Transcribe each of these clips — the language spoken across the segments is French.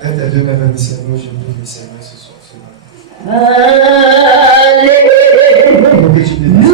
Lève tes deux mains vers le Seigneur, je prie le Seigneur ce soir, ce matin. Pour que tu bénisses.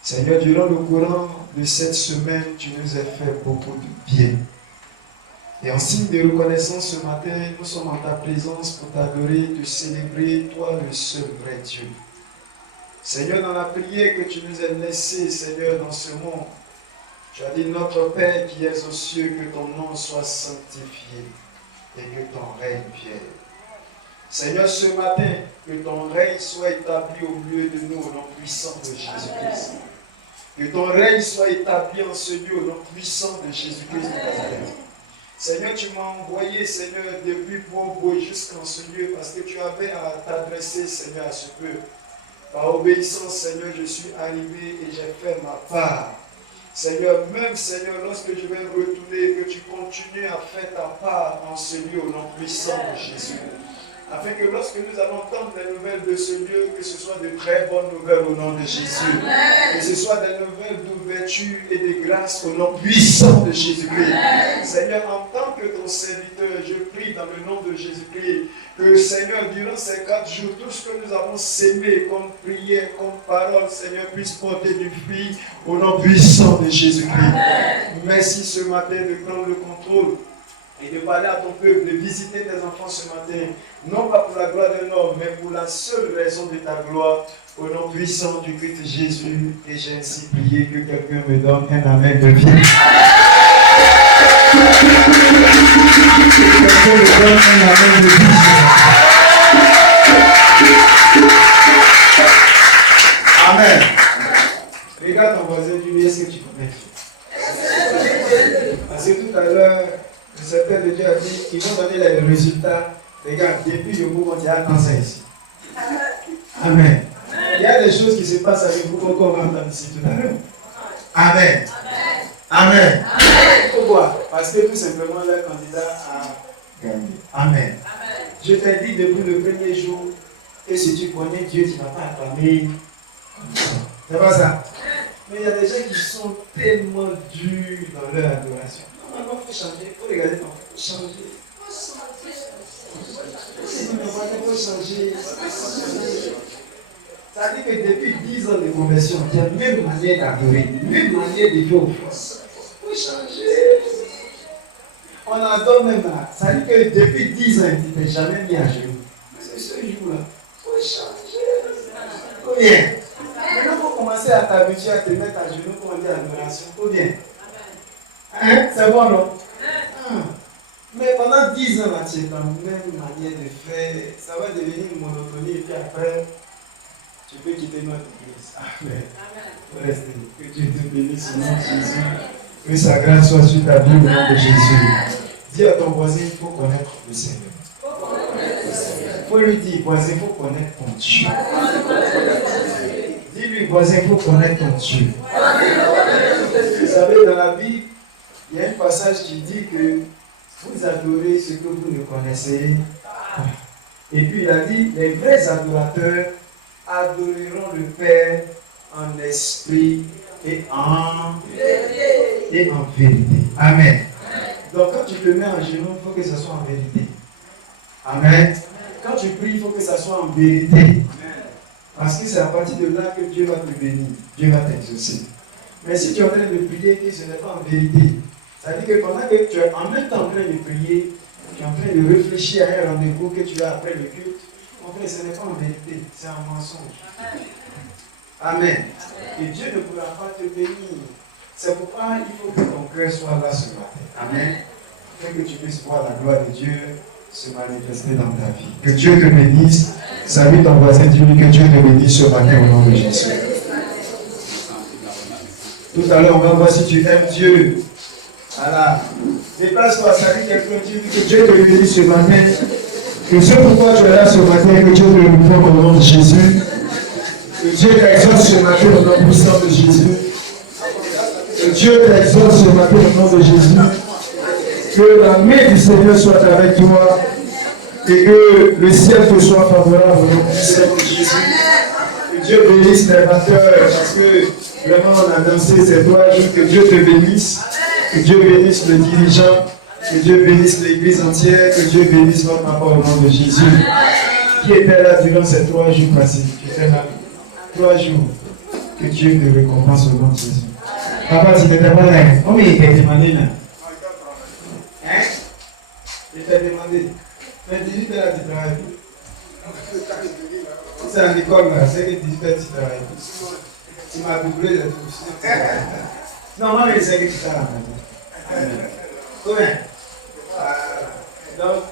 Seigneur, durant le courant de cette semaine, tu nous as fait beaucoup de bien. Et en signe de reconnaissance ce matin, nous sommes en ta présence pour t'adorer, te célébrer, toi le seul vrai Dieu. Seigneur, dans la prière que tu nous as laissée, Seigneur, dans ce monde, tu as dit, notre Père qui es aux cieux, que ton nom soit sanctifié et que ton règne vienne. Seigneur, ce matin, que ton règne soit établi au milieu de nous, au nom puissant de Jésus-Christ. Que ton règne soit établi en ce lieu, au nom puissant de Jésus-Christ de Nazareth. Seigneur, tu m'as envoyé, Seigneur, depuis Bobo jusqu'en ce lieu, parce que tu avais à t'adresser, Seigneur, à ce peuple. Par obéissance, Seigneur, je suis arrivé et j'ai fait ma part. Seigneur, même, Seigneur, lorsque je vais retourner, que tu continues à faire ta part en ce lieu, au nom puissant de Jésus. Afin que lorsque nous allons entendre les nouvelles de ce lieu, que ce soit de très bonnes nouvelles au nom de Jésus. Que ce soit des nouvelles d'ouverture et de grâce au nom puissant de Jésus-Christ. Seigneur, en tant que ton serviteur, je prie dans le nom de Jésus-Christ que, Seigneur, durant ces 4 jours, tout ce que nous avons sémé comme prière, comme parole, Seigneur, puisse porter du fruit au nom puissant de Jésus-Christ. Merci ce matin de prendre le contrôle et de parler à ton peuple, de visiter tes enfants ce matin, non pas pour la gloire d'un homme, mais pour la seule raison de ta gloire, au nom puissant du Christ Jésus. Et j'ai ainsi prié que quelqu'un me donne un amen de vie. Quelqu'un me donne un amen de vie. Amen. Regarde ton voisin, dis-lui, est-ce que tu connais? Parce que tout à l'heure, le secrétaire de Dieu a dit qu'ils vont donner les résultats. Regarde, depuis le moment, il y a un cancer ici. Amen. Il y a des choses qui se passent avec vous qu'on va entendre ici tout à l'heure. Amen. Amen. Pourquoi? Parce que tout simplement le candidat a gagné. Amen. Je t'ai dit depuis le premier jour que si tu connais Dieu, tu ne vas pas acclamer. C'est pas ça? Mais il y a des gens qui sont tellement durs dans leur adoration. Normalement, il faut changer. Il faut regarder comment il faut changer. Il faut changer. Ça dit que depuis 10 ans de conversion, il y a la même manière d'adorer, la même manière de vivre. Il faut changer. On adore même là. Ça dit que depuis 10 ans, il ne t'es jamais mis à genoux. C'est ce jour-là. Il faut changer. Combien? Maintenant, il faut commencer à t'habituer à te mettre à genoux pour dire adoration. Combien? Hein? C'est bon, non? Mais pendant 10 ans, là, tu es dans la même manière de faire. Ça va devenir une monotonie et puis après, tu peux quitter notre église. Amen. Restez. Que Dieu te bénisse au nom de Jésus. Que sa grâce soit sur ta vie au nom de Jésus. Dis à ton voisin, il faut connaître le Seigneur. Il faut lui dire, voisin, il faut connaître ton Dieu. Dis-lui, voisin, il faut connaître ton Dieu. Vous savez, dans la Bible, il y a un passage qui dit que vous adorez ce que vous ne connaissez pas. Et puis il a dit, les vrais adorateurs adoreront le Père en esprit et en vérité. Amen. Donc quand tu te mets en genoux, il faut que ça soit en vérité. Amen. Quand tu pries, il faut que ça soit en vérité. Parce que c'est à partir de là que Dieu va te bénir. Dieu va t'exaucer. Mais si tu es en train de prier et que ce n'est pas en vérité, ça veut dire que pendant que tu es en même temps en train de prier, tu es en train de réfléchir à un rendez-vous que tu as après le culte, en fait, ce n'est pas en vérité, c'est un mensonge. Amen. Et Dieu ne pourra pas te bénir. C'est pourquoi il faut que ton cœur soit là ce matin. Amen. Afin que tu puisses voir la gloire de Dieu se manifester dans ta vie. Que Dieu te bénisse. Salue ton voisin, dis-lui que Dieu te bénisse ce matin au nom de Jésus. Tout à l'heure, on va voir si tu aimes Dieu. Voilà. Déplace-toi, salue quelqu'un, dis-lui que Dieu te bénisse ce matin. Que ce pourquoi tu es là ce matin, que Dieu te bénisse au nom de Jésus. Que Dieu t'exauce ce matin au nom puissant de Jésus. Que Dieu t'exauce ce matin au nom de Jésus. Que la main du Seigneur soit avec toi. Et que le ciel te soit favorable au nom puissant de Jésus. Que Dieu bénisse les batteurs parce que vraiment on a dansé ces 3 jours. Que Dieu te bénisse. Que Dieu bénisse le dirigeant. Que Dieu bénisse l'église entière. Que Dieu bénisse notre papa au nom de Jésus. Qui était là durant ces 3 jours passés? Qui était là 3 jours. Que Dieu te récompense au nom de Jésus. Papa, tu n'étais pas là. Combien il t'a demandé là? Hein? Il t'a demandé. Mais 18 heures, tu travailles. C'est à l'école là, c'est que 18 heures, tu travailles. Tu m'as doublé les tout. Non, moi, je sais que tu travailles à la maison. Combien? Donc,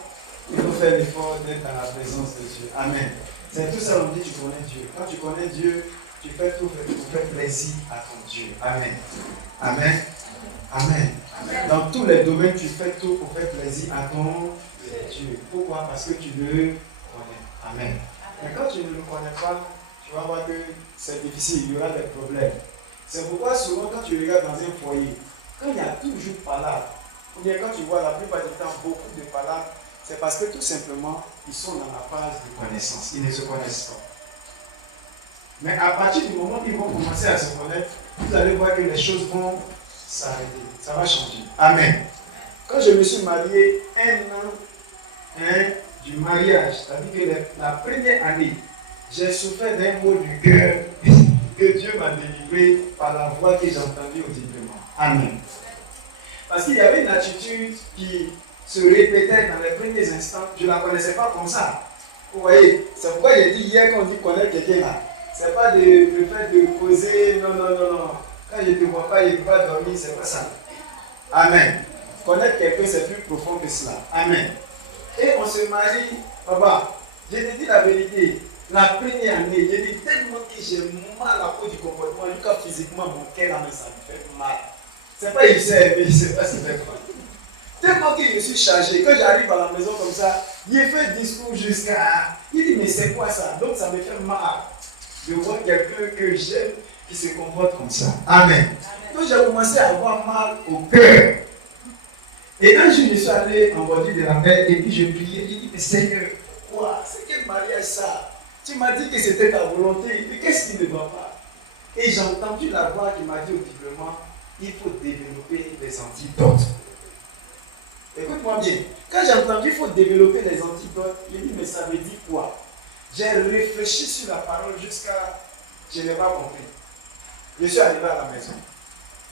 il faut faire l'effort d'être dans la présence de Dieu. Amen. C'est tout ça, on dit tu connais Dieu. Quand tu connais Dieu, tu fais tout pour faire plaisir à ton Dieu. Amen. Amen. Amen. Dans tous les domaines, tu fais tout pour faire plaisir à ton Dieu. Pourquoi? Parce que tu le connais. Amen. Mais quand tu ne le connais pas, tu vas voir que c'est difficile, il y aura des problèmes. C'est pourquoi souvent quand tu regardes dans un foyer, quand il y a toujours palabres, ou bien quand tu vois la plupart du temps beaucoup de palabres, c'est parce que tout simplement, ils sont dans la phase de connaissance. Ils ne se connaissent pas. Mais à partir du moment où ils vont commencer à se connaître, vous allez voir que les choses vont s'arrêter. Ça va changer. Amen. Quand je me suis marié, 1 an du mariage, c'est-à-dire que la première année, j'ai souffert d'un mot du cœur que Dieu m'a délivré par la voix que j'ai entendue audiblement. Amen. Parce qu'il y avait une attitude qui se répétait dans les premiers instants. Je ne la connaissais pas comme ça. Vous voyez, c'est pourquoi j'ai dit hier qu'on dit connaître quelqu'un là. Ce n'est pas le fait de causer, non. Quand je ne te vois pas, je ne peux pas dormir, c'est pas ça. Amen. Connaître quelqu'un, c'est plus profond que cela. Amen. Et on se marie, papa, je te dis la vérité, la première année, j'ai dit tellement que j'ai mal à cause du comportement, jusqu'à physiquement, mon cœur, ça me fait mal. C'est pas il sait, mais il ne sait pas si c'est quoi. Tellement que je suis chargé, quand j'arrive à la maison comme ça, Il fait le discours jusqu'à... Il dit, mais c'est quoi ça? Donc ça me fait mal de voir quelqu'un que j'aime qui se comporte comme ça. Amen. Donc j'ai commencé à avoir mal au cœur. Et un jour, je suis allé en voiture de la paix et puis je priais. Il dit, mais Seigneur, pourquoi? C'est quel mariage ça? Tu m'as dit que c'était ta volonté. Mais qu'est-ce qui ne va pas? Et j'ai entendu la voix qui m'a dit audiblement, il faut développer des antidotes. Écoute-moi bien. Quand j'ai entendu qu'il faut développer des antidotes, j'ai dit, mais ça veut dire quoi? J'ai réfléchi sur la parole jusqu'à... Je n'ai pas compris. Je suis arrivé à la maison.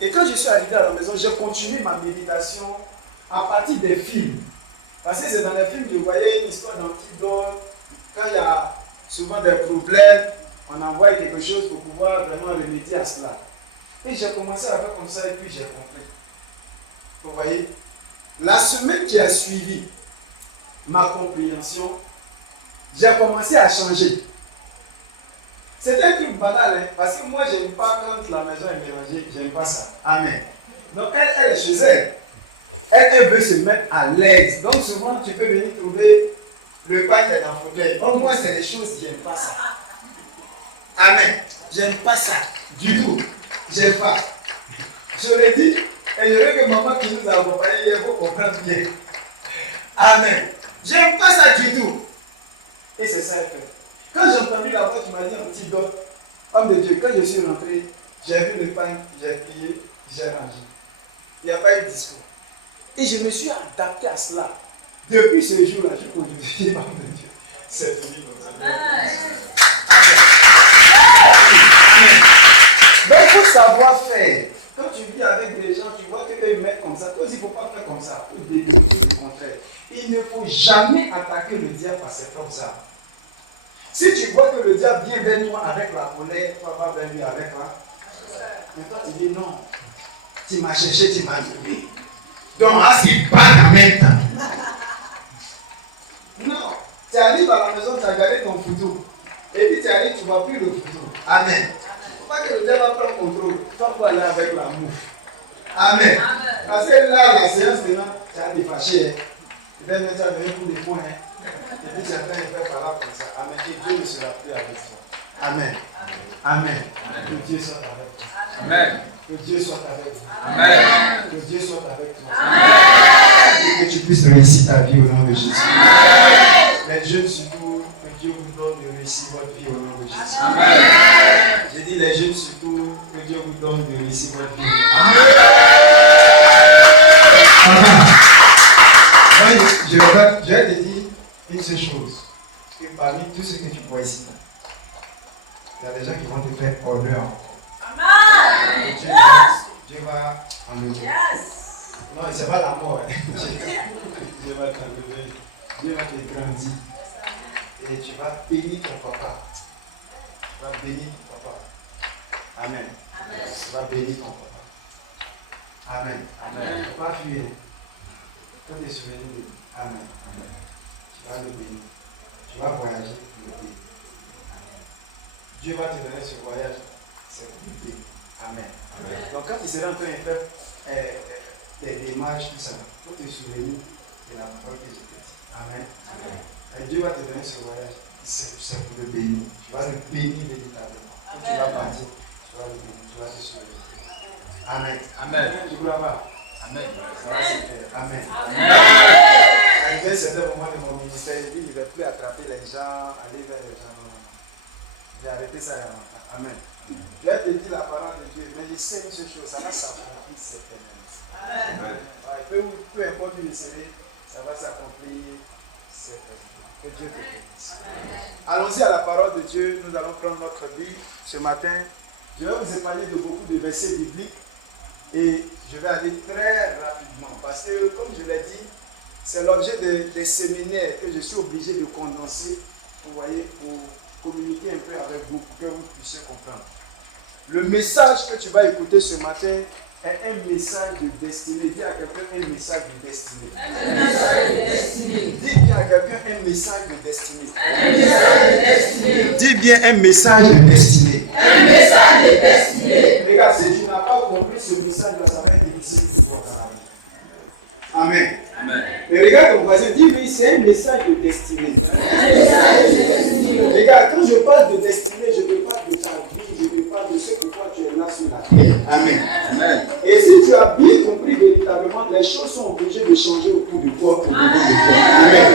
Et quand je suis arrivé à la maison, j'ai continué ma méditation à partir des films. Parce que c'est dans les films que je voyais une histoire d'antidote. Quand il y a souvent des problèmes, on envoie quelque chose pour pouvoir vraiment remédier à cela. Et j'ai commencé à faire comme ça et puis j'ai compris. Vous voyez? La semaine qui a suivi ma compréhension, j'ai commencé à changer. C'était un truc banal, hein, parce que moi, je n'aime pas quand la maison est mélangée, j'aime pas ça. Amen. Donc, elle est chez elle. Elle veut se mettre à l'aise. Donc, souvent, tu peux venir trouver le pain dans le fauteuil. Donc, moi, c'est des choses, j'aime pas ça. Amen. J'aime pas ça. Du tout. J'aime pas. Je l'ai dit, et je veux que maman qui nous a accompagnés, il faut comprendre bien. Amen. J'aime pas ça du tout. Et c'est ça, elle fait. Quand j'ai entendu la voix qui m'a dit un petit doigt, homme de Dieu, quand je suis rentré, j'ai vu le pain, j'ai prié, j'ai rangé. Il n'y a pas eu de discours. Et je me suis adapté à cela. Depuis ce jour-là, je continue, homme de Dieu. C'est fini comme ça. Donc il faut savoir faire. Quand tu vis avec des gens, tu vois qu'ils mettent comme ça. Toi, il ne faut pas faire comme ça. Ou développer le contraire. Il ne faut jamais attaquer le diable parce que c'est comme ça. Si tu vois que le diable vient vers toi avec la colère, toi vas vers lui avec la. Mais toi tu dis non. Tu m'as cherché, tu m'as trouvé. Donc là c'est pas en même temps. Non. Tu arrives à la maison, tu as gardé ton photo. Et puis tu arrives, tu ne vois plus le photo. Amen. Il ne faut pas que le diable va prendre contrôle. Toi pour aller avec la mouffe. Amen. Parce que là, la séance maintenant, tu as défâché. Et bien tu as donné pour des points. Et puis certains ils faire par là comme ça. Amen. Et Dieu ne sera plus avec toi. Amen. Amen. Que Dieu soit avec toi. Amen. Que Dieu soit avec toi. Amen. Que Dieu soit avec toi. Amen. Et que tu puisses réussir ta vie au nom de Jésus. Amen. Les jeunes surtout, que Dieu vous donne de réussir votre vie au nom de Jésus. Amen. J'ai dit les jeunes surtout, que Dieu vous donne de réussir votre vie. Amen. Amen. Je vais te dire une seule chose, que parmi tout ce que tu vois ici, il y a des gens qui vont te faire honneur. Amen. Dieu va enlever. Yes. Non, c'est pas la mort. Dieu va t'enlever. Dieu va te grandir. Et tu vas bénir ton papa. Tu vas bénir ton papa. Amen. Amen. Tu vas bénir ton papa. Amen. Amen. Tu ne vas pas fuir. Quand tu es souvenu de lui. Amen. Amen. Tu vas le bénir. Tu vas voyager pour le bénir. Dieu va te donner ce voyage. C'est pour le bénir. Amen. Amen. Donc quand tu seras en train de faire des démarches, tout ça, il faut te souvenir de la parole que je t'ai dit. Amen. Amen. Et Dieu va te donner ce voyage. C'est pour le bénir. Tu vas le bénir véritablement. Quand tu vas partir, tu vas le bénir. Tu vas te souvenir. Amen. Amen. Tu ne crois pas? Amen. Ça va se faire. Amen. Arrivé à un certain moment de mon ministère, je dis, je ne vais plus attraper les gens, aller vers les gens. J'ai arrêté ça il y a longtemps. Amen. Je vais te dire la parole de Dieu, mais je sais une seule chose, ça va s'accomplir certainement. Amen. Peu importe où je serai, ça va s'accomplir certainement. Que Dieu te bénisse. Allons-y à la parole de Dieu, nous allons prendre notre Bible ce matin. Je vais vous épargner de beaucoup de versets bibliques. Et je vais aller très rapidement parce que, comme je l'ai dit, c'est l'objet des séminaires que je suis obligé de condenser, vous voyez, pour communiquer un peu avec vous, pour que vous puissiez comprendre. Le message que tu vas écouter ce matin est un message de destinée. Dis à quelqu'un un message de destinée. Un message de destinée. Dis bien à quelqu'un un message de destinée. Un message de destinée. Dis bien un message de destinée. Un message de destinée. Regarde, si tu n'as pas compris ce message-là, ça va être difficile pour toi dans la vie. Amen. Amen. Et regarde ton voisin, dis-lui, c'est un message de destinée. Regarde, quand je parle de destinée, je te parle de ta vie, je te parle de ce pourquoi tu es là sur la terre. Amen. Et si tu as bien compris véritablement, les choses sont obligées de changer au cours du corps, au devant du corps. Amen.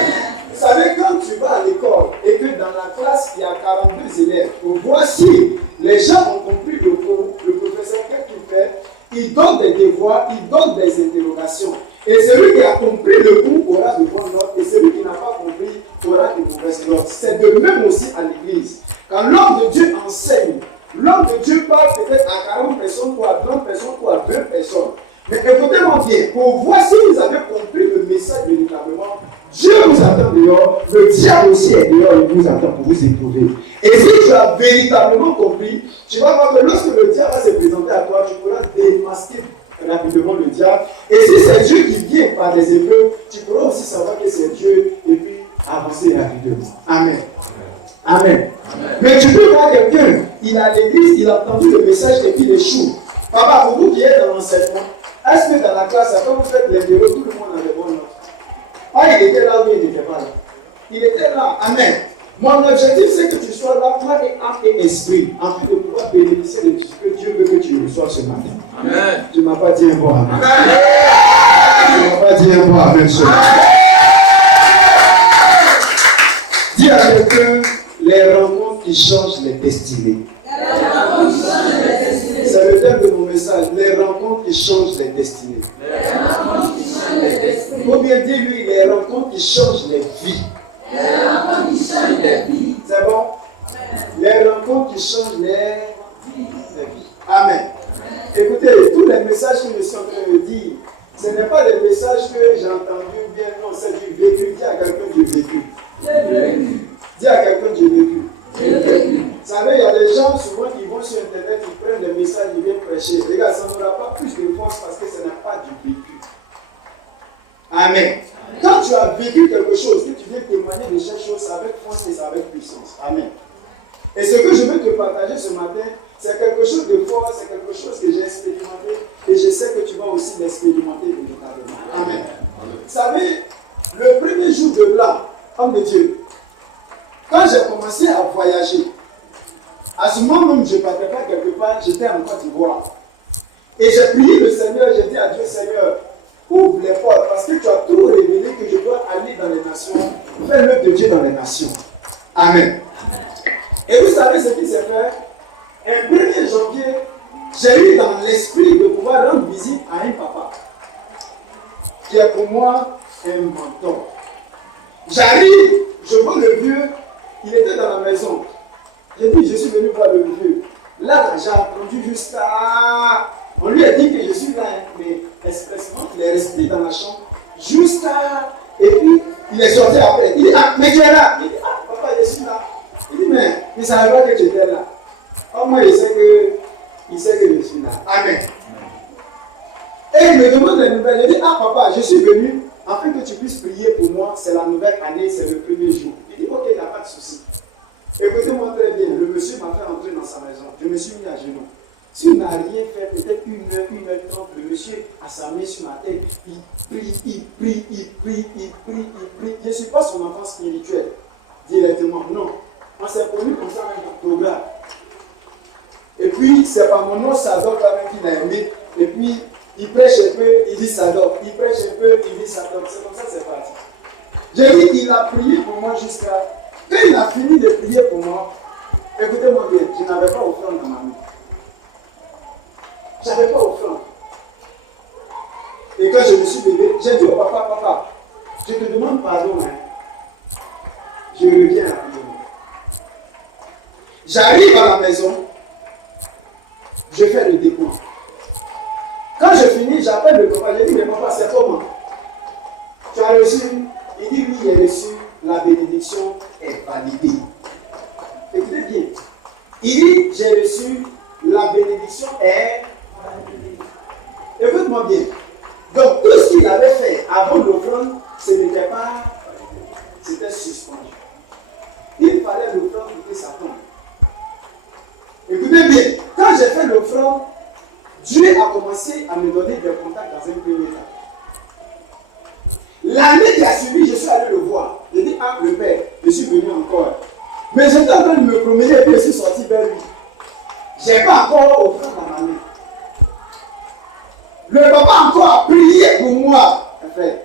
Vous savez, quand tu vas à l'école et que dans la classe, il y a 42 élèves, voici, les gens ont compris le cours, le professeur, qu'est-ce qu'il fait? Il donne des devoirs, il donne des interrogations. Et celui qui a compris le cours aura de bonnes notes, et celui qui n'a pas compris aura de mauvaises notes. C'est de même aussi à l'église. Quand l'homme de Dieu enseigne, l'homme de Dieu parle peut-être à 40 personnes, ou à 30 personnes, ou à 20 personnes. Mais écoutez-moi bien, pour voir si vous avez compris le message véritablement, Dieu vous attend dehors, le diable aussi est dehors, il vous attend pour vous éprouver. Et si tu as véritablement compris, tu vas voir que lorsque le diable va se présenter à toi, tu pourras démasquer rapidement le diable. Et si c'est Dieu qui vient par des épreuves, tu pourras aussi savoir que c'est Dieu et puis avancer rapidement. Amen. Amen. Mais tu peux voir quelqu'un, il est à l'église, il a entendu le message et puis il échoue. Papa, pour vous qui êtes dans l'enseignement, est-ce que dans la classe, quand vous faites les bureaux, tout le monde a des bonnes notes? Ah, il était là ou il n'était pas là? Il était là. Amen. Mon objectif, c'est que tu sois là, toi et âme et esprit, afin de pouvoir bénéficier de ce que Dieu veut que tu reçoives ce matin. Amen. Tu ne m'as pas dit un bon amen. Tu ne m'as pas dit un bon amen ce matin. Dis à quelqu'un, les rencontres qui changent les destinées. C'est le thème de mon message, les rencontres qui changent les destinées. Ou bien dis-lui, les rencontres qui changent les vies. C'est bon? Les rencontres qui changent les vies. Amen. Écoutez, tous les messages que je suis en train de dire, ce n'est pas des messages que j'ai entendus bien, non, c'est du vécu. Dis à quelqu'un du vécu. Dis à quelqu'un du vécu. Vous savez, il y a des gens souvent qui vont sur internet, ils prennent des messages, ils viennent prêcher. Regarde, ça n'aura pas plus de force parce que ce n'est pas du vécu. Amen. Quand tu as vécu quelque chose, que tu viens témoigner de cette chose, c'est avec force et c'est avec puissance. Amen. Et ce que je veux te partager ce matin, c'est quelque chose de fort, c'est quelque chose que j'ai expérimenté et je sais que tu vas aussi l'expérimenter véritablement. Amen. Vous savez, le premier jour de l'an, homme de Dieu, quand j'ai commencé à voyager, à ce moment même, je ne partais pas quelque part, j'étais en Côte d'Ivoire. Et j'ai prié le Seigneur, j'ai dit à Dieu, Seigneur, ouvre les portes, parce que tu as tout révélé que je dois aller dans les nations, faire l'œuvre de Dieu dans les nations. Amen. Et vous savez ce qui s'est fait? Un 1er janvier, j'ai eu dans l'esprit de pouvoir rendre visite à un papa, qui est pour moi un mentor. J'arrive, je vois le vieux, il était dans la maison. J'ai dit, je suis venu voir le vieux. Là, j'ai attendu jusqu'à... On lui a dit que je suis là, mais expressement, il est resté dans la chambre jusqu'à... Et puis, il est sorti après. Il dit, ah, mais tu es là. Il dit, ah, papa, je suis là. Il dit, mais il ne savait pas que tu étais là. Au moins, il sait que je suis là. Amen. Et il me demande les nouvelles. Il dit, ah, papa, je suis venu afin que tu puisses prier pour moi. C'est la nouvelle année, c'est le premier jour. Il dit, ok, il n'y a pas de souci. Écoutez-moi très bien. Le monsieur m'a fait entrer dans sa maison. Je me suis mis à genoux. S'il n'a rien fait, peut-être 1h30, le monsieur a sa main sur ma tête, il prie. Je ne suis pas son enfant spirituel, directement, non. On s'est connu comme ça avec un programme. Et puis, c'est par mon nom, Sadok, qu'il a aimé. Et puis, il prêche un peu, il dit Sadok. Il prêche un peu, il dit Sadok. C'est comme ça que c'est parti. J'ai dit, il a prié pour moi jusqu'à... Quand il a fini de prier pour moi, écoutez-moi bien, je n'avais pas offrande dans ma main. Je n'avais pas offrande. Et quand je me suis levé, j'ai dit au papa, je te demande pardon. Hein. Je reviens rapidement. J'arrive à la maison, je fais le dépôt. Quand je finis, j'appelle le papa, je dis, mais papa, c'est comment? Tu as reçu? Il dit, oui, j'ai reçu, la bénédiction est validée. Écoutez bien. Il dit, j'ai reçu, la bénédiction est validée. Écoute-moi bien. Donc, tout ce qu'il avait fait avant l'offrande, ce n'était pas, c'était suspendu. Il fallait l'offrande pour que ça tombe. Écoutez bien, quand j'ai fait l'offrande, Dieu a commencé à me donner des contacts dans un premier temps. L'année qui a suivi, je suis allé le voir. J'ai dit, ah, le père, je suis venu encore. Mais j'étais en train de me promener et puis je suis sorti vers lui. Je n'ai pas encore offert dans ma main. Le papa encore a prié pour moi. Frère,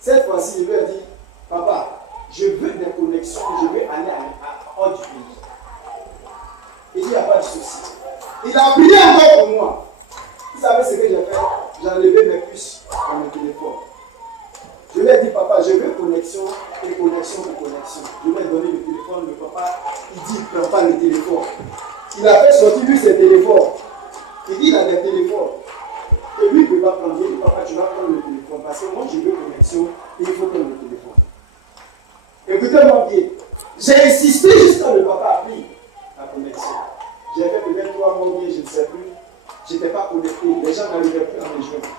cette fois-ci, je lui ai dit, papa, je veux des connexions, je veux aller hors du pays. Il dit, il n'y a pas de souci. Il a prié encore pour moi. Vous savez ce que j'ai fait? J'ai enlevé mes puces dans mon téléphone. Je lui ai dit, papa, je veux connexion et connexion et connexion. Je lui ai donné le téléphone, le papa, il dit, il ne prend pas le téléphone. Il a fait sortir lui ses téléphones. Il dit, il a des téléphones. Et lui, il ne peut pas prendre. Il dit, papa, tu vas prendre le téléphone. Parce que moi, je veux connexion et il faut prendre le téléphone. Écoutez-moi bien. J'ai insisté jusqu'à le papa a pris la connexion. J'ai fait peut-être 3 mois bien, je ne sais plus. Je n'étais pas connecté. Les gens n'arrivaient plus à me joindre.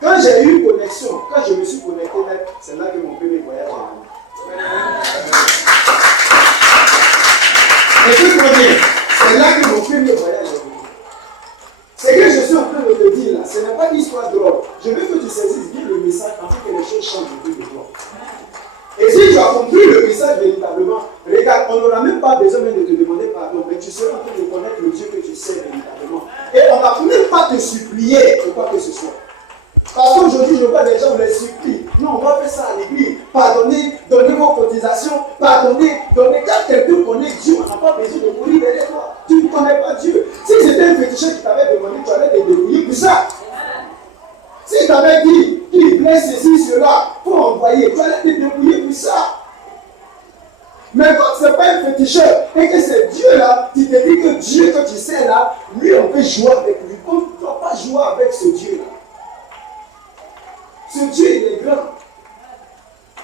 Quand j'ai eu connexion, quand je me suis connecté, c'est là que mon premier voyage est venu. Écoute-moi bien, c'est là que mon premier voyage est venu. Ce que je suis en train de te dire là, ce n'est pas une histoire drôle. Je veux que tu saisisses bien le message afin que les choses changent autour de toi. Et si tu as compris le message véritablement, regarde, on n'aura même pas besoin de te demander pardon, mais tu seras en train de connaître le Dieu que tu sais véritablement. Et on ne va même pas te supplier pour quoi que ce soit. Parce qu'aujourd'hui, je vois des gens, on les supplie. Non, on va faire ça à l'église. Pardonnez, donnez vos cotisations. Pardonnez, donnez. Quand quelqu'un connaît Dieu, on n'a pas besoin de courir derrière toi. Tu ne connais pas Dieu. Si c'était un féticheur qui t'avait demandé, tu allais te débrouiller pour ça. Si t'avais dit qu'il blesse ceci, cela, pour envoyer, tu allais te débrouiller pour ça. Mais quand ce n'est pas un féticheur et que c'est Dieu là, tu te dis que Dieu que tu sais là, lui on peut jouer avec lui. On ne doit pas jouer avec ce Dieu là. Ce Dieu, il est grand.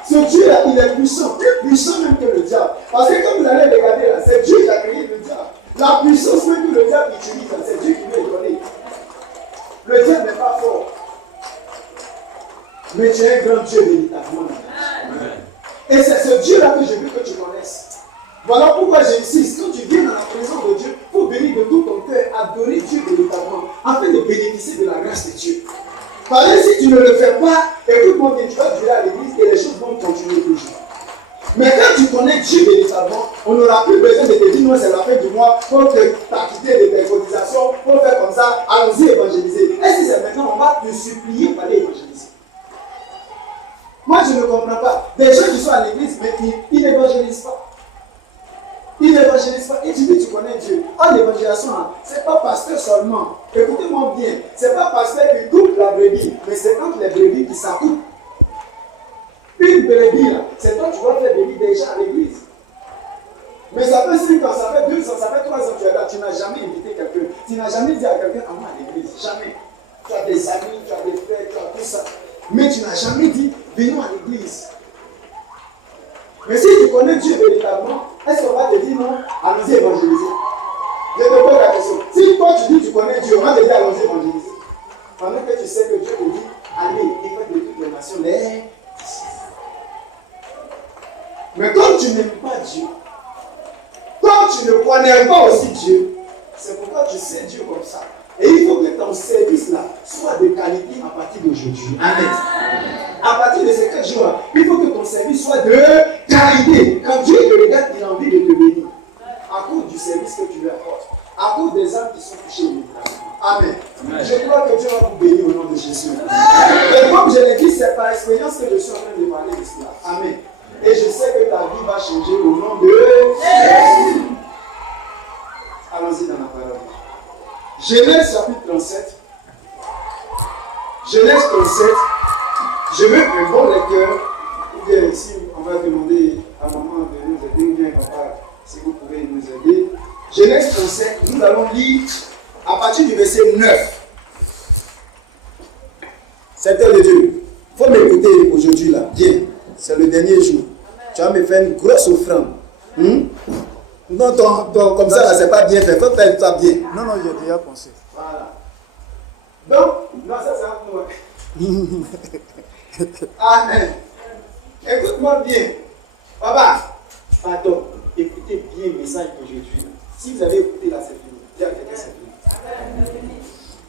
Ce Dieu-là, il est puissant, plus puissant même que le diable. Parce que quand vous allez regarder là, c'est Dieu qui a créé le diable. La puissance même que le diable utilise, c'est Dieu qui lui est donné. Le diable n'est pas fort. Mais tu es un grand Dieu véritablement. Et c'est ce Dieu-là que je veux que tu connaisses. Voilà pourquoi j'insiste. Quand tu viens dans la présence de Dieu, il faut venir de tout ton cœur, adorer Dieu véritablement, afin de bénéficier de la grâce de Dieu. Parce que si tu ne le fais pas, écoute-moi bien, tu vas durer à l'église et les choses vont continuer toujours. Mais quand tu connais Dieu véritablement, on n'aura plus besoin de te dire non, c'est la fin du mois, faut que t'acquitter de tes cotisations, faut faire comme ça, allons-y évangéliser. Et si c'est maintenant, on va te supplier pour aller évangéliser. Moi, je ne comprends pas. Des gens qui sont à l'église, mais ils n'évangélisent pas. Ils n'évangélisent pas. Et tu dis, tu connais Dieu. En évangélisation, ce n'est pas pasteur seulement. Écoutez-moi bien. Ce n'est pas pasteur qui coupe la brebis, mais c'est entre les brebis qui s'accoupent. Une brebis, là, c'est toi qui vas faire venir des gens à l'église. Mais ça fait 5 ans, ça fait 2 ans, ça fait 3 ans que tu es là. Tu n'as jamais invité quelqu'un. Tu n'as jamais dit à quelqu'un, à moi à l'église. Jamais. Tu as des amis, tu as des frères, tu as tout ça. Mais tu n'as jamais dit, venons à l'église. Mais si tu connais Dieu véritablement, est-ce qu'on va te dire non, allons-y évangéliser? Je te pose la question. Si toi tu dis tu connais Dieu, on va te dire allons-y évangéliser. Pendant que tu sais que Dieu te dit, allez, et faites de toutes les nations les. Mais comme tu n'aimes pas Dieu, comme tu ne connais pas aussi Dieu, c'est pourquoi tu sais Dieu comme ça. Et il faut que ton service là soit de qualité à partir d'aujourd'hui. Amen. À partir de ces 4 jours, il faut que ton service soit de qualité. Quand Dieu te regarde, il a envie de te bénir. À cause du service que tu lui apportes. À cause des âmes qui sont touchées immédiatement. Amen. Je crois que Dieu va vous bénir au nom de Jésus. Et comme je l'ai dit, c'est par expérience que je suis en train de parler de cela. Amen. Et je sais que ta vie va changer au nom de Jésus. Allons-y dans la parole. Genèse chapitre 37. Genèse 37. Je veux un bon lecteur. Ou bien ici, on va demander à maman de nous aider. Ou bien papa, si vous pouvez nous aider. Genèse 37, nous allons lire à partir du verset 9. Seigneur de Dieu, il faut m'écouter aujourd'hui là. Bien, c'est le dernier jour. Tu vas me faire une grosse offrande. Non, comme ça, là, c'est pas bien fait. Il faut faire ça bien. Non, j'ai déjà pensé. Voilà. Donc, non, ça, c'est un peu. Amen. Écoute-moi bien. Papa, pardon, écoutez bien le message d'aujourd'hui. Si vous avez écouté là, c'est fini. Dis à quelqu'un, c'est fini.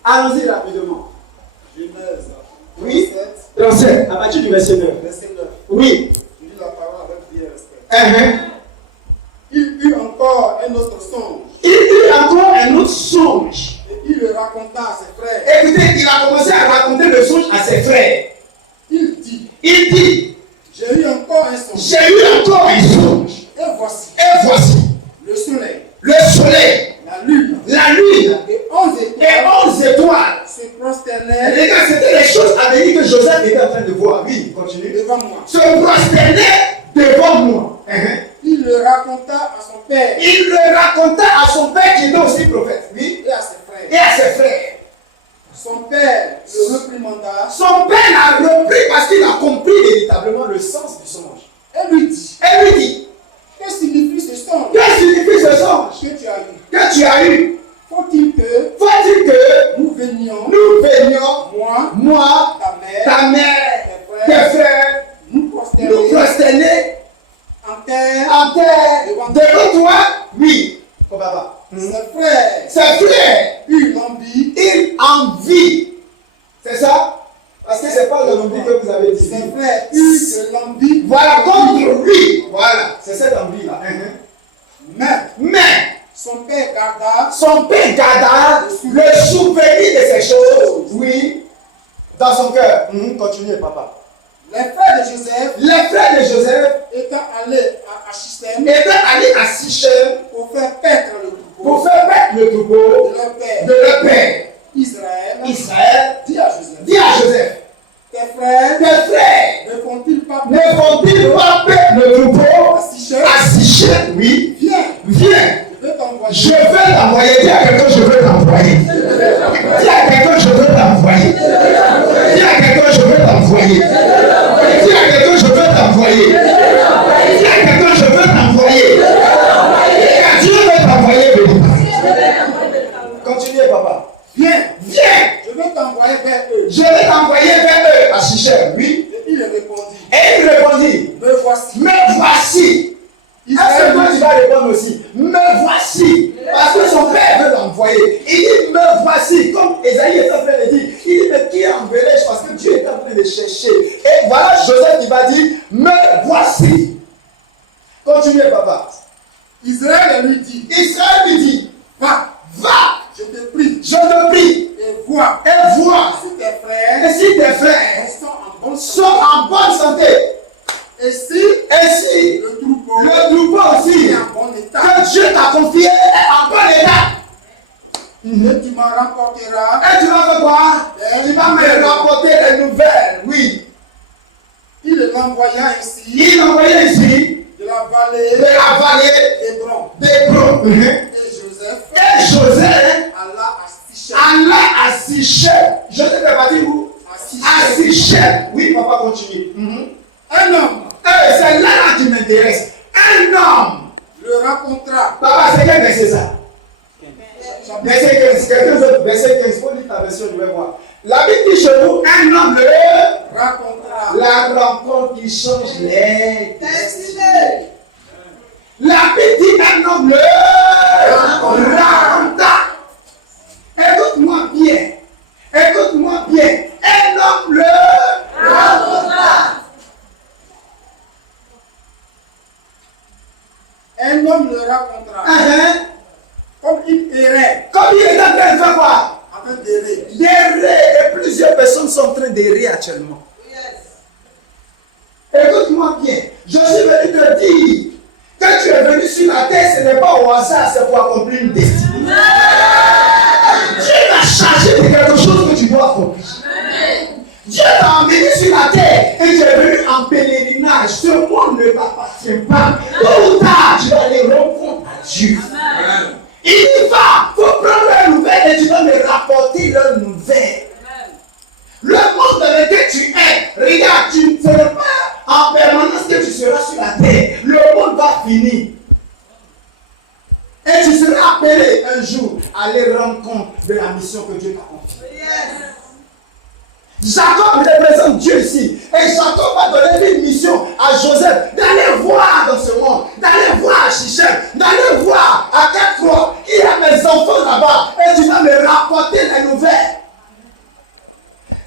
Allons-y rapidement. Genèse. Oui, 37. À partir du du verset 9. Verset 9. Oui. Je lis la parole avec bien respect. Il eut encore un autre songe. Il eut encore un autre songe. Et il le raconta à ses frères. Écoutez, il a commencé à raconter le songe à ses frères. Il dit, j'ai eu encore un songe. J'ai eu encore un songe. Et voici, le soleil, la lune, et 11 étoiles se prosternaient. Les gars, c'était les choses à venir que Joseph était en train de voir. Oui, continue. Devant moi. Se prosternaient devant moi. Il le raconta à son père. Il le raconta à son père qui était aussi prophète. Oui. Et à ses frères. Son père le reprimanda. Son père l'a repris parce qu'il a compris véritablement le sens du songe. Et lui dit. Que signifie ce songe? Que signifie ce songe que tu as eu? Faut-il que nous venions, moi, ta mère, tes frères, nous prosterner en terre devant toi? Oui. Papa. Ses frères, ils envient. C'est ça? Parce que c'est pas l'envie que vous avez dit. Ses frères eurent de l'envie. Voilà, contre lui. Voilà, c'est cette envie-là. Mais son père garda le souvenir de ces choses. Oui. Dans son cœur. Continuez, papa. Les frères de Joseph étant allés à Sichem pour faire paître le troupeau de leur père. Israël dit à Joseph, tes frères ne font-ils pas paître le troupeau à Sichem? Oui. Viens. Je vais t'envoyer. Dis à quelqu'un, je veux t'envoyer. Dis à quelqu'un, je veux t'envoyer. Dis à quelqu'un, je veux t'envoyer. Dis à quelqu'un, je veux t'envoyer. Dis à quelqu'un, je veux t'envoyer. Dieu veut t'envoyer, bébé. Continuez, papa. Viens. Je vais t'envoyer vers eux. Je vais t'envoyer vers eux à Sichem. Oui. Et il répondit. Me voici. Est-ce que toi tu vas répondre aussi? Me voici. Parce que son père veut l'envoyer. Il dit me voici. Comme Esaïe est en train de dire. Il dit mais qui enverrai-je? Parce que Dieu est en train de chercher. Et voilà Joseph qui va dire me voici. Continuez, papa. Israël lui dit va. Je te prie. Et vois. Si tes frères sont en bonne santé. Et si le troupeau aussi est en bon état, que Dieu t'a confié est en bon état. Et tu m'en rapporteras. Et tu vas faire quoi? Tu vas me rapporter les nouvelles. Oui. Il l'envoya ici. De la vallée d'Hébron. Et Joseph alla à Sichem. Joseph est parti où? À Sichem. Oui, papa, continue. Un homme. C'est là qui m'intéresse. Un homme. Le rencontra. Papa, c'est quel verset ça? Verset 15. Quelqu'un d'autre, verset 15. Faut lire ta version, je vais voir. La Bible dit chez nous, un homme le rencontra. La rencontre qui change les destinées. La Bible dit un homme le rencontra. Écoute-moi bien. Un homme le rencontra. Un homme le rencontra. Comme il errait. Comme il est en train de faire quoi? En train d'errer. Et plusieurs personnes sont en train d'errer actuellement. Écoute-moi bien. Je suis venu te dire que tu es venu sur la terre, ce n'est pas au hasard, c'est pour accomplir une destinée. Dieu t'a chargé de quelque chose que tu dois accomplir. Dieu t'a emmené sur la terre et tu es venu en pèlerinage. Ce monde ne t'appartient pas. Tôt ou tard, tu vas aller rendre à Dieu. Amen. Il y va, il faut prendre leurs nouvelles et tu vas me rapporter leurs nouvelles. Le monde dans lequel tu es, regarde, tu ne seras pas en permanence que tu seras sur la terre. Le monde va finir. Et tu seras appelé un jour à aller rendre compte de la mission que Dieu t'a confiée. Jacob représente Dieu ici. Et Jacob va donner une mission à Joseph d'aller voir dans ce monde, d'aller voir à Sichem, d'aller voir à 4 il y a mes enfants là-bas et tu vas me rapporter les nouvelles.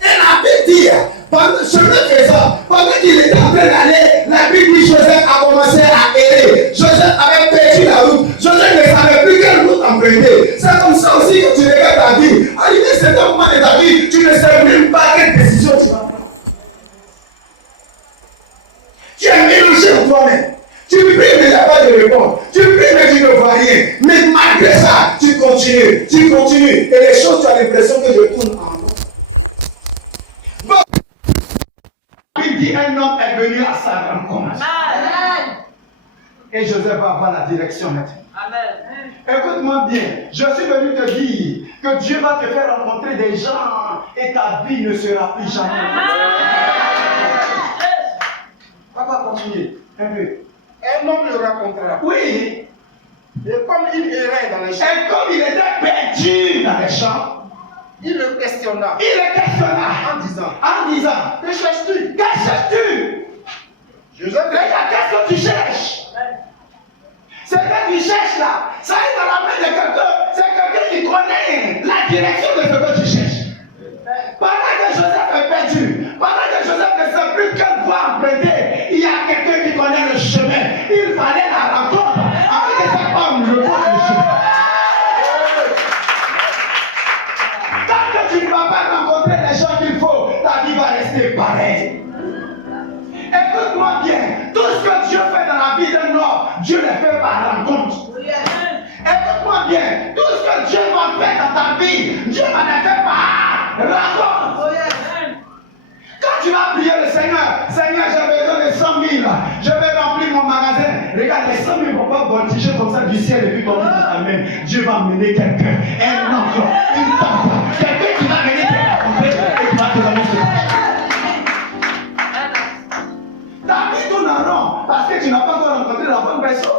Et la Bible dit, pendant chemin faisant, pendant comprenez. C'est comme ça aussi que tu regardes ta vie. Arrivé à certain moment de ta vie, tu ne sais même pas quelle décision tu vas prendre. Tu es mélangé en toi-même. Tu pries, mais il n'y a pas de réponse. Tu pries, mais tu ne vois rien. Mais malgré ça, tu continues. Et les choses, tu as l'impression que je tourne en rond. Bon. Il dit un homme est venu à sa rencontre. Amen. Et Joseph va avoir la direction maintenant. Amen. Écoute-moi bien. Je suis venu te dire que Dieu va te faire rencontrer des gens et ta vie ne sera plus jamais. Papa, continue. Un peu. Un homme le rencontra. Oui. Et comme il errait dans les champs, Et comme il était perdu dans les champs, il le questionna en disant, que cherches-tu? que cherches-tu? Joseph, Regarde, qu'est-ce que tu cherches? Ce que tu cherches là, ça est dans la main de quelqu'un. C'est quelqu'un qui connaît la direction de ce que tu cherches. Pendant que Joseph est perdu, pendant que Joseph ne sait plus quelle voie emprunter, il y a quelqu'un qui connaît le chemin. Il fallait la rencontre avec cet homme, le bon chemin. Tant que tu ne vas pas rencontrer les gens qu'il faut, ta vie va rester pareille. Écoute-moi bien, tout ce que Dieu fait dans la vie d'un homme, Dieu le fait par rencontre. Écoute-moi bien, tout ce que Dieu va faire dans ta vie, Dieu va le faire par rencontre. Quand tu vas prier le Seigneur, Seigneur, j'ai besoin de 100 000, je vais remplir mon magasin. Regarde, les 100 000 ne vont pas voltiger comme ça du ciel et puis tomber dans ta main. Dieu va mener quelqu'un, un enfant, une tante, quelqu'un qui va venir te rencontrer et qui va te donner ce ta vie tourne en rond parce que tu n'as pas encore rencontré la bonne personne.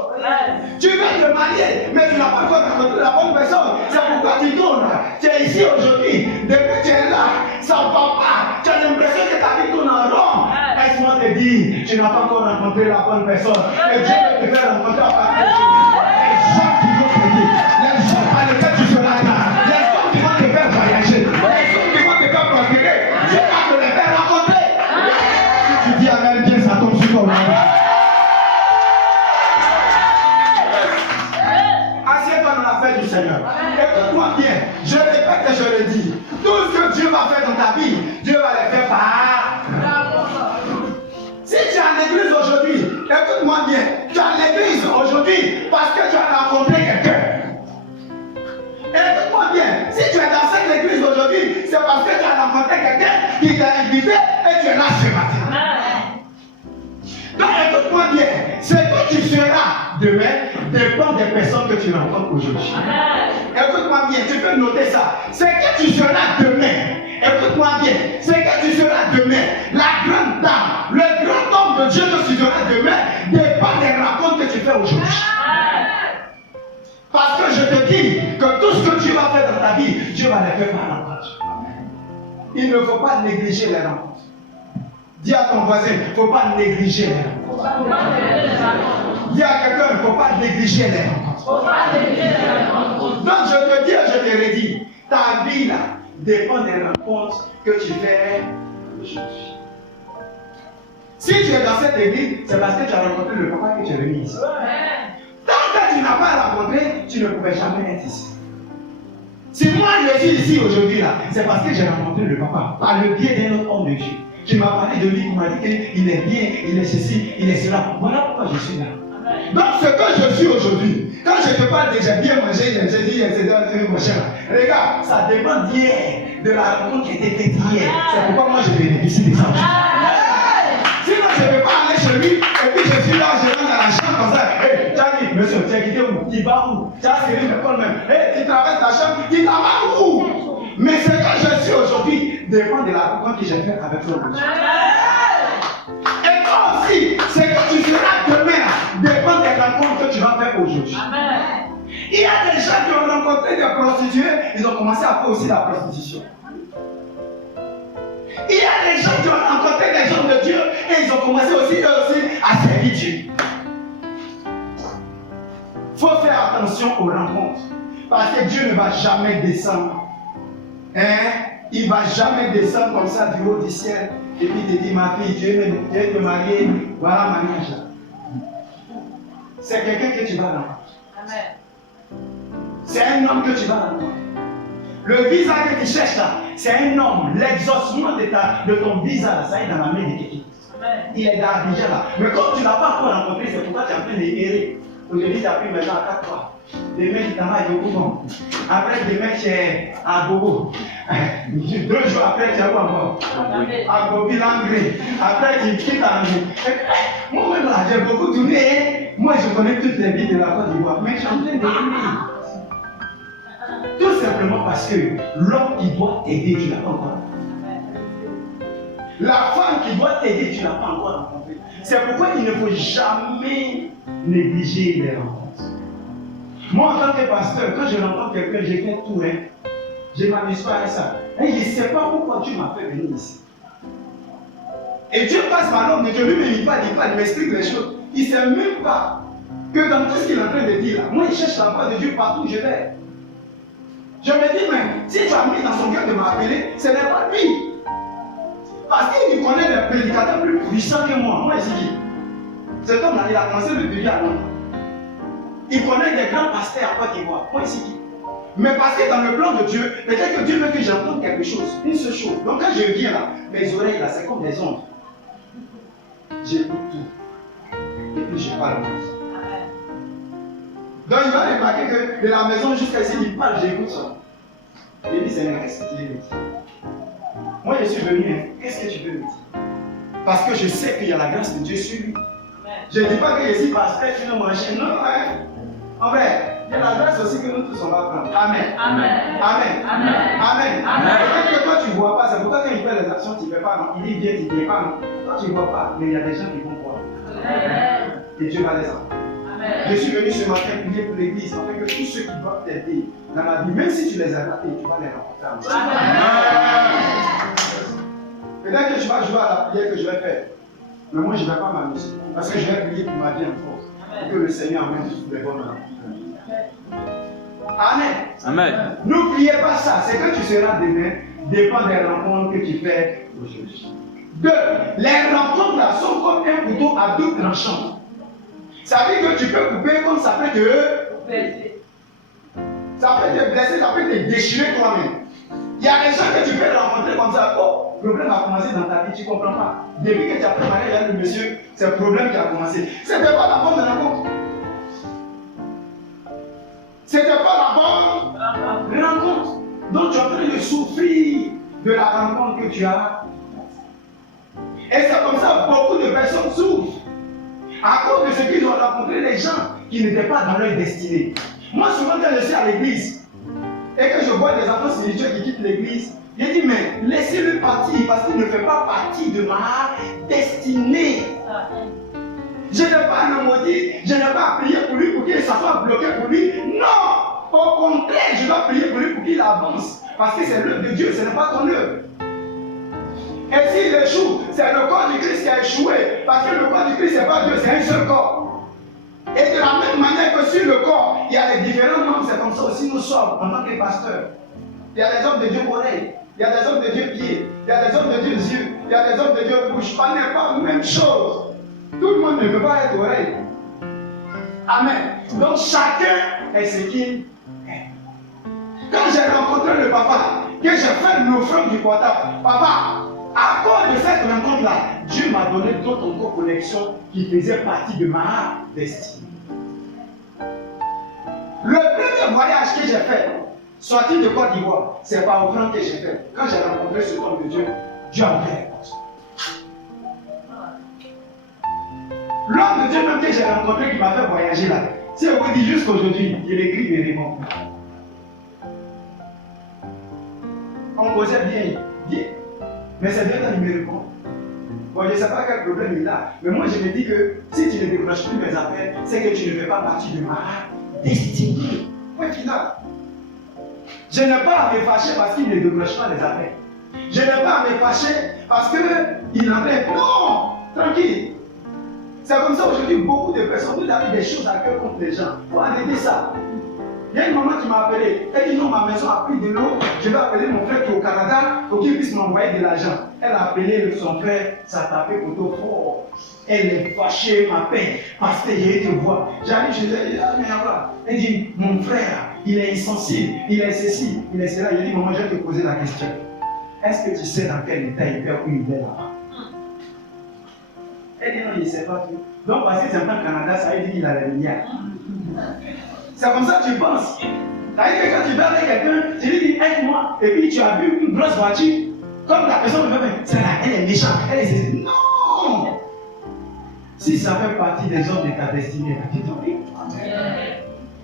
Tu veux te marier, mais tu n'as pas encore rencontré la bonne personne. C'est pourquoi tu tournes. Tu es ici aujourd'hui. Depuis que tu es là, ça ne va pas. Tu as l'impression que ta vie tourne en rond. Laisse-moi te dire, tu n'as pas encore rencontré la bonne personne. Et Dieu veut te faire rencontrer à partir de les gens qui vont te dire, les gens par lesquels tu seras là, les gens qui vont te faire voyager, les gens qui vont te faire prospérer. Dieu va te les faire rencontrer. Si tu dis Amen, bien, ça tombe sur toi. Assieds-toi dans la paix du Seigneur. Écoute-moi bien, je répète et je le dis. Tout ce que Dieu va faire dans ta vie, Dieu va le faire par. Si tu es en l'église aujourd'hui, écoute-moi bien, tu es en l'église aujourd'hui parce que tu as rencontré quelqu'un. Écoute-moi bien, si tu es dans cette église aujourd'hui, c'est parce que tu as rencontré quelqu'un qui t'a invité et tu es là ce matin. Donc écoute-moi bien, ce que tu seras demain dépend des personnes que tu rencontres aujourd'hui. Écoute-moi bien, tu peux noter ça. Ce que tu seras demain, écoute-moi bien, ce que tu seras demain, la grande dame, le grand homme de Dieu que tu seras demain dépend des rencontres que tu fais aujourd'hui. Parce que je te dis que tout ce que tu vas faire dans ta vie, Dieu va le faire par rencontre. Il ne faut pas négliger les rencontres. Dis à ton voisin, il ne faut pas négliger les rencontres. Dis à quelqu'un, il ne faut pas négliger les rencontres. Donc je te dis et je te redis, ta vie là dépend des rencontres que tu fais aujourd'hui. Si tu es dans cette église, c'est parce que tu as rencontré le papa que tu es venu ici. Tant que tu n'as pas rencontré, tu ne pouvais jamais être ici. Si moi je suis ici aujourd'hui là, c'est parce que j'ai rencontré le papa par le biais d'un autre homme de Dieu. Tu m'as parlé de lui, tu m'as dit qu'il est bien, il est ceci, il est cela. Voilà pourquoi je suis là. Donc ce que je suis aujourd'hui, quand je te parle de j'ai bien mangé, j'ai dit, etc., regarde, ça dépend d'hier, de la rencontre qui a été faite hier. C'est pourquoi moi je bénéficie de ça. Sinon je ne peux pas aller chez lui, et puis je suis là, je rentre dans la chambre comme ça. Hé, tu as dit, monsieur, tu as quitté où? Tu vas où? Tu as serré mes cols même. Hé, tu traverses la chambre, tu t'en vas où? Mais ce que je suis aujourd'hui dépend de la rencontre que j'ai faite avec l'homme. Et toi aussi, ce que tu feras demain dépend des rencontres que tu vas faire aujourd'hui. Il y a des gens qui ont rencontré des prostituées, ils ont commencé à faire aussi la prostitution. Il y a des gens qui ont rencontré des gens de Dieu et ils ont commencé aussi, eux aussi, à servir Dieu. Il faut faire attention aux rencontres. Parce que Dieu ne va jamais descendre. Il ne va jamais descendre comme ça du haut du ciel et puis te dire, ma fille, Dieu veut te marier, voilà mariage. C'est quelqu'un que tu vas rencontrer. c'est un homme que tu vas rencontrer. Le visa que tu cherches là, c'est un homme. L'exaucement de ton visa là, ça est dans la main de quelqu'un. Il est dans Abidjan là. Mais comme tu ne l'as pas encore rencontré, c'est pourquoi tu es en train d'errer. Aujourd'hui, tu as pris maintenant à 4 fois. Demain, tu t'en vas à Yopougon. Après, demain, tu es à Bobo. 2 jours après, tu es où encore? À Gobi Langré. Après, tu quittes Langré. Moi-même là, j'ai beaucoup tourné. Moi, je connais toutes les villes de la Côte d'Ivoire. Mais je suis en train d'errer. Tout simplement parce que l'homme qui doit t'aider, tu ne l'as pas encore rencontré. La femme qui doit t'aider, tu ne l'as pas encore rencontré. C'est pourquoi il ne faut jamais négliger les rencontres. Moi, en tant que pasteur, quand je rencontre quelqu'un, j'ai fait tout, hein. Je ne m'amuse pas à ça. Et je ne sais pas pourquoi tu m'as fait venir ici. Et Dieu passe par l'homme, Dieu lui ne il m'explique les choses. Il ne sait même pas que dans tout ce qu'il est en train de dire là, moi, il cherche la voix de Dieu partout où je vais. Je me dis, mais si tu as mis dans son cœur de m'appeler, ce n'est pas lui. Parce qu'il connaît des prédicateurs plus puissants que moi. Moi, ici, cet homme-là, il a commencé le début à Londres. Il connaît des grands pasteurs à Côte d'Ivoire. Moi, ici. Mais parce que dans le plan de Dieu, peut-être que Dieu veut que j'entende quelque chose, une seule chose. Donc quand je viens là, mes oreilles là, c'est comme des ondes. J'écoute tout. Et puis je parle. Donc il va remarquer que de la maison jusqu'à ici, il parle, j'écoute ça. Il dit, Seigneur, qu'est-ce que tu veux me dire? Moi je suis venu, hein. Qu'est-ce que tu veux me dire? Parce que je sais qu'il y a la grâce de Dieu sur lui. Je ne dis pas que je suis pasteur, tu ne manges. Non, hein. En vrai, il y a la grâce aussi que nous tous on va prendre. Amen. Amen. Amen. Amen. Amen. Amen. Peut-être que toi tu ne vois pas, c'est pourquoi quand il fait les actions, tu ne fais pas, non. Il dit bien, tu ne dis pas, non. Toi tu ne vois pas, mais il y a des gens qui vont voir. Et Dieu va les entendre. Je suis venu ce matin prier pour l'église, afin que tous ceux qui doivent t'aider dans la vie, même si tu les as ratés, tu vas les rencontrer. Peut-être que tu vas jouer à la prière que je vais faire. Mais moi, je ne vais pas m'amuser. Parce que je vais prier pour ma vie en force. Et que le Seigneur amène toutes les bonnes dans la vie. Amen. Amen. N'oubliez pas ça. C'est que tu seras demain dépend des rencontres que tu fais aujourd'hui. 2. Les rencontres là sont comme un couteau à double tranchant. Ça veut dire que tu peux couper comme ça peut te blesser. Ça peut te blesser, ça peut te déchirer toi-même. Il y a des gens que tu peux rencontrer comme ça. Oh, le problème a commencé dans ta vie, tu ne comprends pas. Depuis que tu as préparé avec le monsieur, c'est le problème qui a commencé. Ce n'était pas la bonne rencontre. Ce n'était pas la bonne rencontre. Donc tu es en train de souffrir de la rencontre que tu as. Et c'est comme ça que beaucoup de personnes souffrent. À cause de ce qu'ils ont rencontré, les gens qui n'étaient pas dans leur destinée. Moi, souvent, quand je suis à l'église et que je vois des enfants spirituels qui quittent l'église, je dis, mais laissez-le partir parce qu'il ne fait pas partie de ma destinée. Je n'ai pas à le maudire, je n'ai pas à prier pour lui pour qu'il soit bloqué pour lui. Non! Au contraire, je dois prier pour lui pour qu'il avance. Parce que c'est l'œuvre de Dieu, ce n'est pas ton œuvre. Et s'il échoue, c'est le corps du Christ qui a échoué. Parce que le corps du Christ, ce n'est pas Dieu, c'est un seul corps. Et de la même manière que sur le corps, il y a les différents membres, c'est comme ça aussi nous sommes en tant que pasteurs. Il y a des hommes de Dieu oreilles, il y a des hommes de Dieu pieds, il y a des hommes de Dieu yeux, il y a des hommes de Dieu bouche. On n'est pas la même chose. Tout le monde ne peut pas être oreille. Amen. Donc chacun est ce qu'il est. Quand j'ai rencontré le papa, que j'ai fait l'offrande du portable, papa, à cause de cette rencontre-là, Dieu m'a donné d'autres encore connexions qui faisaient partie de ma destinée. Le premier voyage que j'ai fait, sorti de Côte d'Ivoire, c'est par offrande que j'ai fait. Quand j'ai rencontré ce homme de Dieu, Dieu a ouvert les portes. L'homme de Dieu même que j'ai rencontré qui m'a fait voyager là, si on vous dit jusqu'aujourd'hui, il écrit des réponses. On causait bien. Mais c'est bien quand il me répond. Bon, je ne sais pas quel problème il a, mais moi je me dis que si tu ne décroches plus mes appels, c'est que tu ne fais pas partie de ma destinée. Point final. Je n'ai pas à me fâcher parce qu'il ne décroche pas les appels. Je n'ai pas à me fâcher parce qu'il enlève. Non! Tranquille. C'est comme ça aujourd'hui, beaucoup de personnes, vous avez des choses à cœur contre les gens. Il faut arrêter ça. Il y a une maman qui m'a appelé. Elle dit non, ma maison a pris de l'eau. Je vais appeler mon frère qui est au Canada pour qu'il puisse m'envoyer de l'argent. Elle a appelé son frère, ça a tapé plutôt fort. Elle est fâchée, ma peine, parce qu'elle te voit. J'arrive chez elle, elle dit, mon frère, il est insensible, il est ceci, il est cela. Il dit, maman, je vais te poser la question. Est-ce que tu sais dans quel état il perd où il est là-bas? Elle dit, non, il ne sait pas tout. Donc, parce que c'est un peu au Canada, ça veut dire qu'il a les milliards. C'est comme ça que tu penses. C'est-à-dire que quand tu vas avec quelqu'un, tu lui dis, aide-moi, et puis tu as vu une grosse voiture, comme la personne me fait, c'est là, elle est méchante, elle est ceci. Non! Si ça fait partie des hommes de ta destinée, tu t'en dis.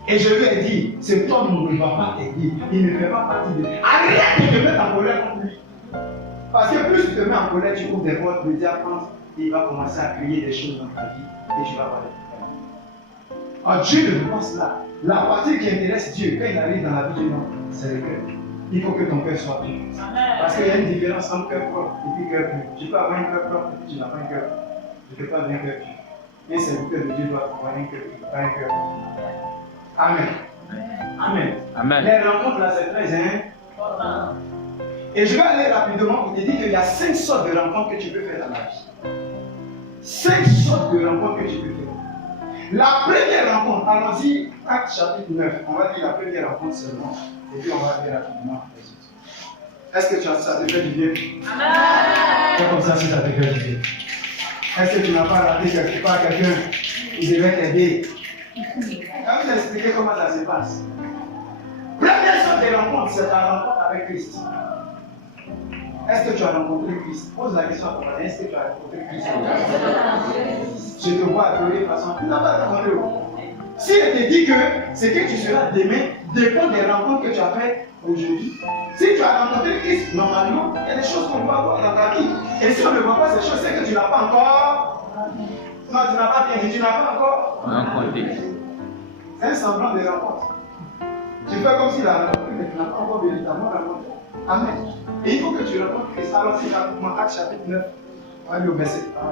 Et je lui ai dit, cet homme ne va pas t'aider, il ne fait pas partie de. Arrête de te mettre en colère contre lui. Parce que plus tu te mets en colère, tu ouvres des portes, le diable pense, il va commencer à crier des choses dans ta vie et tu vas parler. Ah, Dieu ne pense là. La partie qui intéresse Dieu, quand il arrive dans la vie du monde, c'est le cœur. Il faut que ton cœur soit pur. Parce qu'il y a une différence entre cœur propre et puis cœur pur. Tu peux avoir un cœur propre et puis tu n'as pas un cœur pur. Tu ne peux pas avoir un cœur pur. Et c'est le cœur de Dieu doit avoir un cœur pur, pas un cœur pur. Amen. Amen. Amen. Les rencontres là, c'est très important. Et je vais aller rapidement pour te dire qu'il y a 5 sortes de rencontres que tu peux faire dans la vie. 5 sortes de rencontres que tu peux faire. La première rencontre, allons-y, Actes chapitre 9. On va dire la première rencontre seulement, et puis on va aller rapidement les autres. Est-ce que tu as ça te fait du bien? Amen. C'est comme ça si ça te fait du bien. Est-ce que tu n'as pas raté quelque part quelqu'un qui devait t'aider? Je vais vous expliquer comment ça se passe. Première sorte de rencontre, c'est la rencontre avec Christ. Est-ce que tu as rencontré Christ? Pose la question à ton voisin. Est-ce que tu as rencontré Christ? Je te vois pleurer de façon. Tu n'as pas rencontré. Si elle te dit que ce que tu seras demain dépend des rencontres que tu as faites aujourd'hui. Si tu as rencontré Christ, normalement, il y a des choses qu'on va voir dans ta vie. Et si on ne voit pas ces choses, c'est que tu n'as pas encore. Non, tu n'as pas bien dit, tu n'as pas encore rencontré. C'est un semblant de rencontre. Tu fais comme si la rencontre, mais tu n'as pas encore véritablement rencontré. Amen. Et il faut que tu rencontres Christ. Alors, si rapidement, Actes chapitre 9, on va aller au verset 1.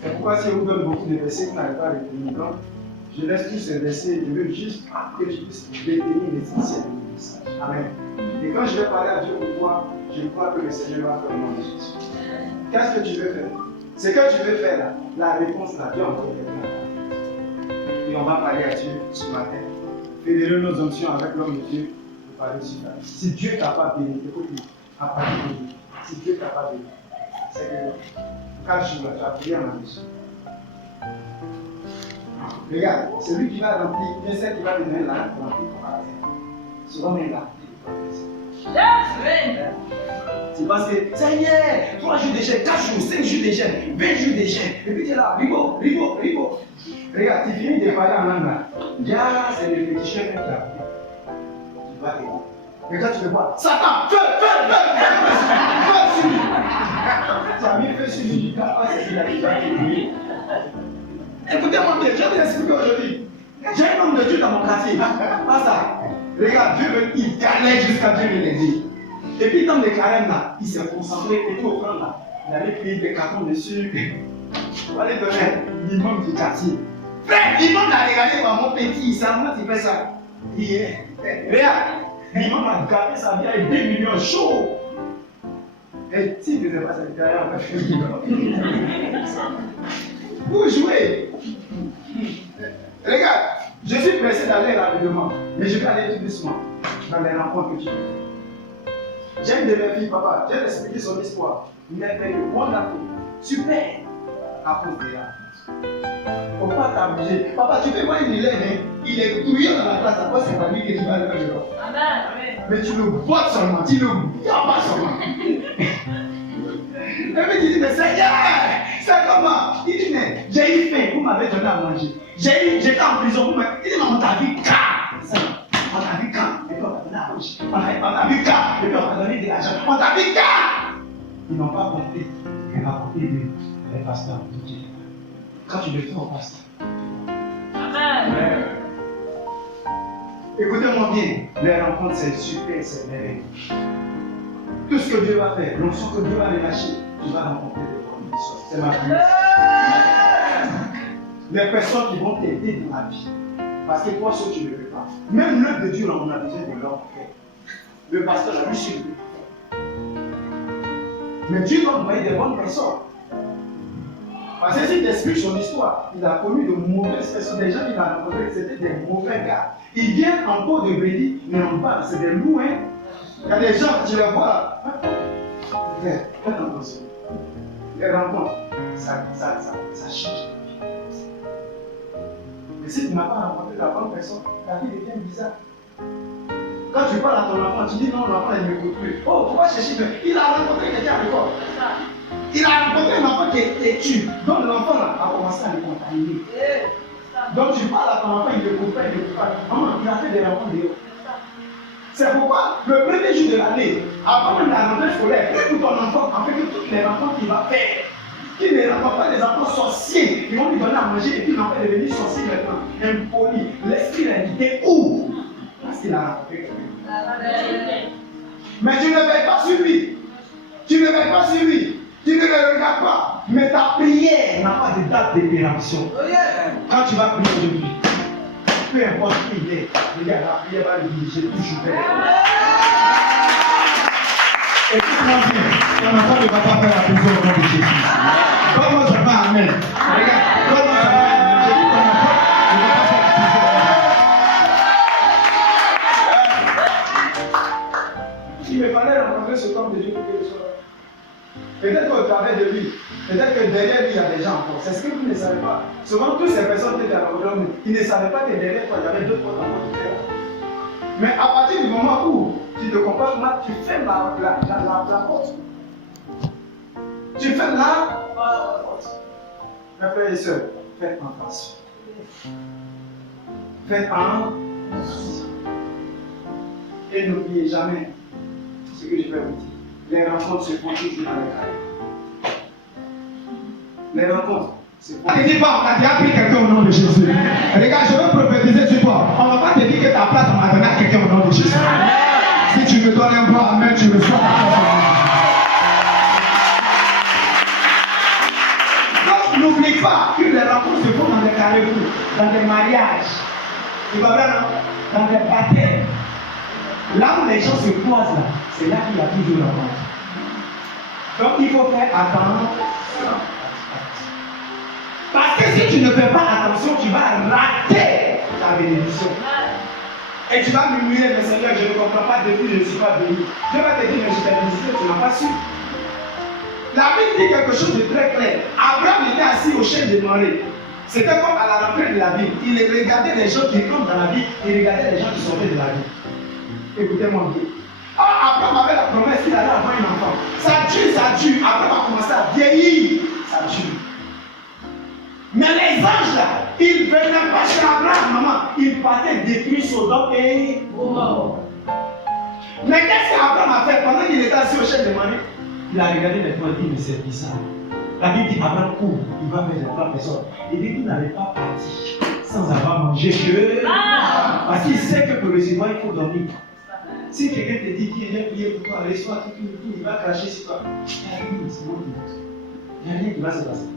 C'est pourquoi si on vous donne beaucoup de versets, vous n'arrivez pas à retenir. Donc, je laisse tous ces versets, je veux juste que tu puisses retenir l'essentiel du message. Amen. Et quand je vais parler à Dieu pour toi, je crois que le Seigneur va faire le nom de Jésus. Qu'est-ce que tu veux faire? Ce que tu veux faire là, la réponse là, Dieu envoie quelqu'un. Et on va parler à Dieu ce matin. Fédérer nos options avec l'homme de Dieu pour parler sur ça. Si Dieu t'a pas béni, écoute-moi, à partir de lui, si Dieu t'a pas béni, c'est que 4 jours, tu as prié en ambition. Regarde, celui qui va remplir, bien sûr qui va venir là, remplir pour arrêter. Souvent, il là. C'est parce que, Seigneur, 3 jours de jeûne, 4 jours, 5 jours de jeûne, 20 jours de jeûne. Et puis tu es là, rigo. Regarde, tu finis de parler en langue là. Déjà, c'est le petit chef qui a appris. Tu vas t'aider. Mais quand tu le vois, Satan, feu sur lui. Tu as mis feu sur lui, du cas, c'est ce qu'il a dit, tu vas t'aider. Écoutez-moi bien, je vais vous expliquer aujourd'hui. J'ai un homme de Dieu dans mon quartier. Pas ça. Regarde, Dieu, il galère jusqu'à Dieu me l'aider. Et puis dans les carèmes là, il s'est concentré et tout au front là. Il avait pris des cartons de sucre. On va les donner l'imam du quartier. Frère, l'imam l'a regardé par mon petit, c'est moi qui fais ça. Regarde, l'imam a gâté sa vie avec 2 millions chauds. Et s'il ne faisait pas ça, il était on va faire vous jouez. Regarde, je suis pressé d'aller rapidement, mais je vais aller tout doucement dans les rencontres que tu fais. J'ai une de mes filles, papa, j'ai expliqué son histoire. Merveilleux, wonderful, super, à cause de la. Faut pas t'abuser. Papa, tu fais quoi il élève, hein? Il est douillant dans la classe, après c'est pas lui que tu vas le faire. Amen. Mais tu le bottes seulement, tu le bottes seulement. Et puis tu dis, mais Seigneur, c'est comment? Il dit, mais j'ai eu faim, vous m'avez donné à manger. J'étais en prison, vous m'avez dit, mais on t'a vu quand? On t'a vu quand? Et puis on t'a donné à manger. On t'a vu quand? Et puis on t'a donné de l'argent. On t'a vu quand? Ils n'ont pas compris que la côté de les pasteurs. Quand tu le fais au pasteur. Amen. Écoutez-moi bien, les rencontres c'est super, c'est merveilleux. Tout ce que Dieu va faire, l'onction que Dieu va relâcher, tu vas rencontrer des bonnes personnes. C'est ma vie. Les personnes qui vont t'aider dans la vie. Parce que toi, seul, tu ne le fais pas. Même l'œuvre de Dieu, là, on a besoin de l'homme fait. Le pasteur, là, lui, c'est lui. Mais Dieu va envoyer des bonnes personnes. Parce que si tu expliques son histoire, il a connu de mauvaises personnes. Des gens qu'il a rencontrés, c'était des mauvais gars. Ils viennent en peau de béni, mais en bas, c'est des loups. Hein. Il y a des gens, tu les vois. Faites attention. Les rencontres, ça change. Mais si tu n'as pas rencontré la bonne personne, la vie devient bizarre. Quand tu parles à ton enfant, tu dis non, l'enfant il ne m'écoute plus. Oh, pourquoi chercher? Il a rencontré quelqu'un à l'école. Il a rencontré un enfant qui est têtu. Donc l'enfant là, a commencé à le contaminer. Donc tu parles à ton enfant, il ne l'écoute pas, il ne l'écoute pas. Maman, il a fait des rencontres dehors. C'est pourquoi le premier jour de l'année, avant même la rentrée scolaire, prie pour ton enfant, afin que toutes les rencontres qu'il va faire, qu'il ne rencontre pas des enfants sorciers, ils vont lui donner à manger et puis l'enfant est devenu sorcier maintenant, impoli. L'esprit l'a dit où? Parce qu'il a rencontré quelqu'un. Mais tu ne veilles pas sur lui. Tu ne veilles pas sur lui. Tu ne le regardes pas. Mais ta prière n'a pas de date de péremption. Quand tu vas prier aujourd'hui, peu importe qui il est, regarde, la prière va lui dire, j'ai toujours fait. Écoute-moi bien, ton enfant ne va pas faire la prison au nom de Jésus. Comment ça va, amen? Regarde, comment ça va, amen? J'ai dit ton enfant ne va pas faire la prison au nom de Jésus. Il me fallait rencontrer ce homme de Dieu pour que je sois là. Peut-être qu'au travers de lui, peut-être que derrière lui, il y a des gens encore. C'est ce que vous ne savez pas. Souvent, toutes ces personnes qui étaient à l'endroit, ils ne savaient pas que derrière toi, il y avait d'autres enfants qui étaient là. Mais à partir du moment où tu te comportes mal, tu fermes la porte. Tu fermes la porte. Mes frères et sœurs, faites attention. Faites attention. Et n'oubliez jamais ce que je vais vous dire. Les rencontres se font toujours dans les carrés. Les rencontres se font. Ne dis pas, on a déjà pris quelqu'un au nom de Jésus. Regarde, je veux prophétiser sur toi. On ne va pas te dire que ta place, on va donner à quelqu'un au nom de Jésus. Si tu me donnes un bras, amen, tu reçois ta place. Donc, n'oublie pas que les rencontres se font dans des carrefours, dans des mariages. Tu vas bien, dans des baptêmes. Là où les gens se croisent, là, c'est là qu'il y a toujours la rencontre. Donc il faut faire attention. Parce que si tu ne fais pas attention, tu vas rater ta bénédiction. Et tu vas murmurer, mais Seigneur, je ne comprends pas depuis, je ne suis pas béni. Dieu va te dire, mais je t'ai visité, tu n'as pas su. La Bible dit quelque chose de très clair. Abraham était assis au chêne de Morée. C'était comme à la rentrée de la Bible. Il regardait les gens qui rentrent dans la vie, il regardait les gens qui sortaient de la vie. Écoutez-moi bien. Abraham avait la promesse qu'il allait avoir un enfant. Ça tue. Abraham a commencé à vieillir. Ça tue. Mais les anges là, ils ne venaient pas chez Abraham, maman. Ils partaient détruire Sodome et Gomorrhe. Mais qu'est-ce qu'Abraham a fait pendant qu'il était assis au chêne de Morée? Il a regardé les toits et dit, mais c'est bizarre. La Bible dit, Abraham court, il va vers les trois personnes. Il dit qu'il n'allait pas partir sans avoir mangé que. Parce qu'il sait que pour recevoir, il faut dormir. Si quelqu'un te dit qu'il vient prier pour toi, reçois tout, il va cracher sur toi. Il n'y a rien qui va se passer.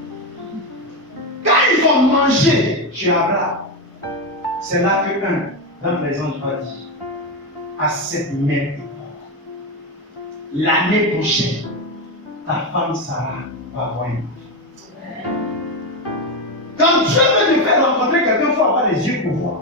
Quand ils vont manger chez Abraham, c'est là que dans les anges va dire, à cette même époque, l'année prochaine, ta femme Sarah va avoir un enfant. Quand Dieu veut te faire rencontrer quelqu'un, il faut avoir les yeux pour voir.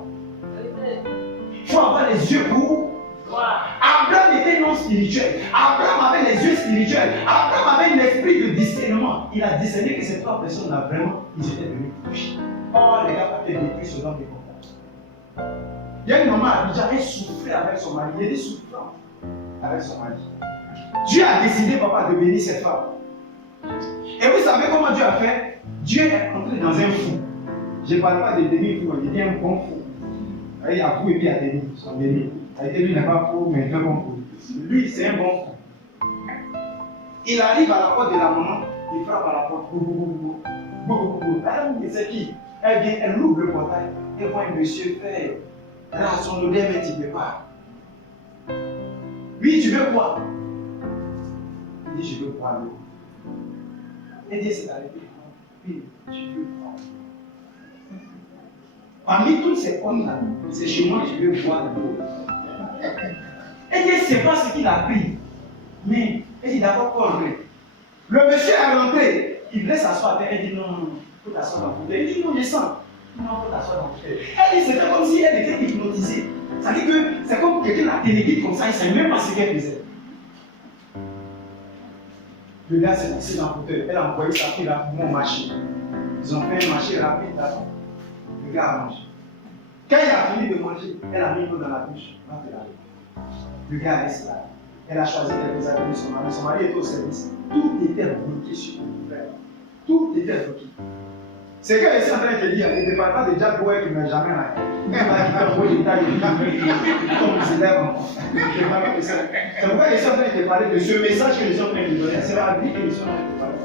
Il faut avoir les yeux pour. Abraham était non spirituel. Abraham avait les yeux spirituels. Abraham avait l'esprit de discernement. Il a discerné que ces trois personnes là vraiment, ils étaient venus toucher. Oh, les gars, pas détruire ce genre de contact. Il y a une maman à Abidjan, elle souffrait avec son mari. Il était souffrant avec son mari. Dieu a décidé, papa, de bénir cette femme. Et vous savez comment Dieu a fait? Dieu est entré dans un fou. Je ne parle pas de demi-fou, il dit un bon fou. Il y a fou et puis il y a demi. Son demi. Lui n'est pas fou, mais un bon fou. Lui, c'est un bon fou. Il arrive à la porte de la maman, il frappe à la porte. Elle c'est qui? Elle vient, elle ouvre le portail. Elle voit un monsieur faire. Elle a son odeur, mais tu ne peux pas. Oui, tu veux quoi? Il dit, je veux boire l'eau. Elle dit, c'est arrivé. Oui, tu veux boire. Parmi toutes ces hommes-là, c'est chez moi que je veux boire l'eau. Elle dit, c'est pas ce qu'il a pris. Mais, elle dit, d'accord, pour entrer. Le monsieur est rentré. Il voulait s'asseoir à terre, elle dit non, il faut t'asseoir dans le fauteuil. Il dit non, descends. Non, il faut t'asseoir dans le fauteuil. Elle dit c'était comme si elle était hypnotisée. Ça veut dire que c'est comme quelqu'un la téléguide comme ça, il ne savait même pas ce qu'elle faisait. Le gars s'est assis dans le fauteuil, elle a envoyé sa fille rapidement au marché. Ils ont fait un marché rapide là-bas. Le gars a mangé. Quand il a fini de manger, elle a mis l'eau dans la bouche. Le gars reste là. Elle a choisi quelques amis de son mari. Son mari était au service. Tout était bloqué sur le frère. Tout était bloqué. C'est qu'elle est en train de te dire, il ne parle pas de Jack Boy qui ne met jamais là. Elle va quitter un beau détail comme il s'élève encore. C'est pourquoi elle est en train de te parler de ce message que nous sommes en train de donner. C'est la vie que nous sommes en train de parler.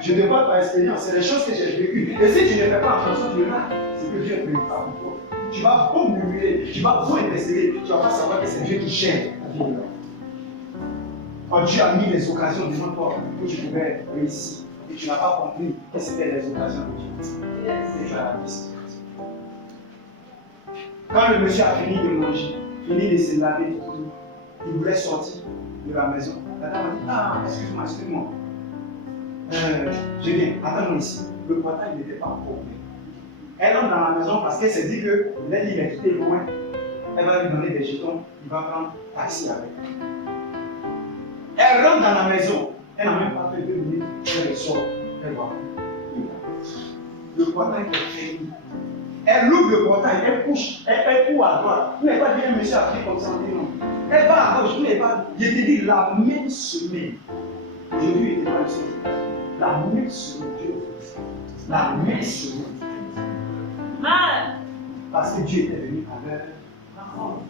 Je ne parle par expérience, c'est les choses que j'ai vécues. Et si tu ne fais pas attention, tu remarques, c'est que Dieu est prévu par toi. Tu vas beau murmurer, tu vas beau intercéder, tu ne vas pas savoir que c'est Dieu qui gère ta vie. Quand Dieu a mis les occasions devant toi où tu pouvais réussir, et tu n'as pas compris que c'était les occasions de Dieu. Et tu as la mise. Quand le monsieur a fini de manger, fini de se laver, il voulait sortir de la maison. La dame a dit, ah, excuse-moi. Je viens, attends-moi ici. Le portail n'était pas encore ouvert. Elle entre dans la maison parce qu'elle s'est dit que l'aide il est quitté loin. Elle va lui donner des jetons, il va prendre taxi avec. Elle rentre dans la maison. Elle n'a même pas fait 2 minutes. Elle sort. Elle voit. Le portail est fermé. Elle ouvre le portail, elle couche, elle court à droite. Vous n'avez pas dit un monsieur a pris comme ça, non. Elle va à gauche, vous n'avez pas. Je te dis la même semaine. Aujourd'hui, il était pas le seul. La même semaine, Dieu a fait ça. La même semaine. Parce que Dieu était venu avec la parole.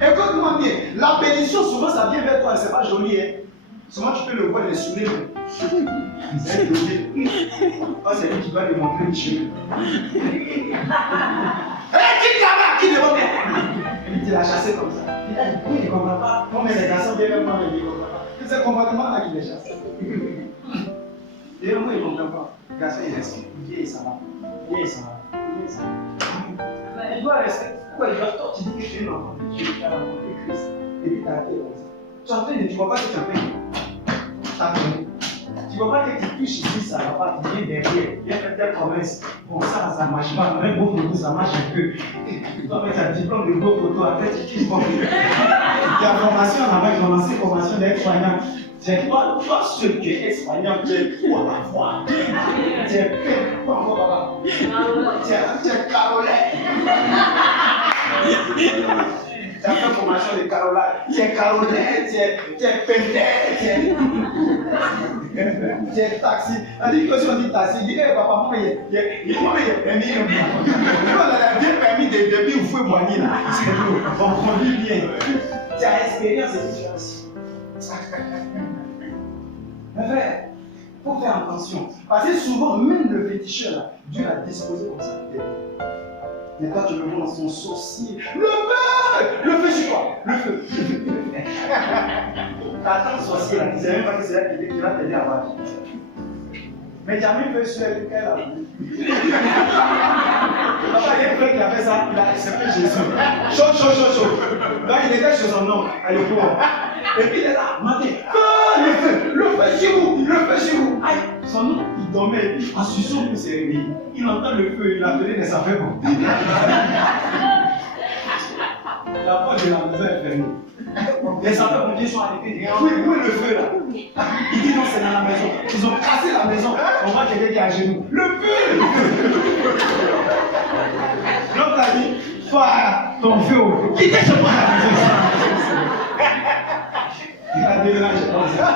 Écoute-moi bien, la bénédiction, souvent ça vient vers toi, c'est pas joli. Hein? Souvent tu peux le voir, il est sourire. C'est joli. C'est lui qui va lui montrer le chemin. Qui devant moi? Il dit, il a chassé comme ça. Il ne comprend pas. Comment les garçons viennent vers moi, il ne comprend pas. C'est ce comportement-là qui les chasse. Et moi, il ne comprend pas. Le garçon, il reste. Il dit, ça va. Il doit rester. Pourquoi il va toi? Tu dis que tu es un enfant de Dieu, tu as rencontré Christ. Et puis tu as été comme ça. Tu ne vois pas que tu as fait. Tu ne vois pas que tu touches ici, ça ne va pas. Tu viens derrière. Il y a fait telle promesse. Bon, ça ne marche pas. Mais beau photo, ça marche un peu. Toi, mais tu as diplôme de beau photo. Après, tu quittes. Tu as formation là-bas, tu as lancé formation d'aide-soignant. C'est toi seul qui es espagnol, tu es quoi la foi? Tu es quoi encore là-bas? Tu es Carolin. Tu as fait formation de Carolin. Tu es Carolin, tu es Pente, tu es taxi. On dit que si on dit taxi, il dit papa, moi, il est permis. On a bien permis de depuis où vous pouvez boigner là. On conduit bien. Tu as expérience et tu as aussi. Mais frère, il faut faire attention. Parce que souvent, même le féticheur, là, Dieu l'a disposé comme ça. Mais toi, tu le vois dans son sourcil. Le feu sur quoi? Le feu. T'as tant de sorcier là, tu ne sais même pas que c'est là qui va t'aider à voir. Mais tu as mis le feu sur elle, qu'elle a vu. Papa, il y a un frère qui a fait ça, il a accepté Jésus. Chaud. Là, il était chez son homme, à l'époque. Et puis il est là, matin, le feu sur vous. Aïe, son nom, il dormait, en suçant pour se réveiller. Il entend le feu, il a appelé des affaires bon. La porte de la maison est fermée. Les sapeurs-pompiers sont arrivés, où est le feu là? Il dit non, c'est dans la maison. Ils ont cassé la maison. On voit quelqu'un qui est à genoux. Le feu! L'autre a dit, sois ton feu au feu. Quittez chez moi la maison. Il a déménagé comme ça.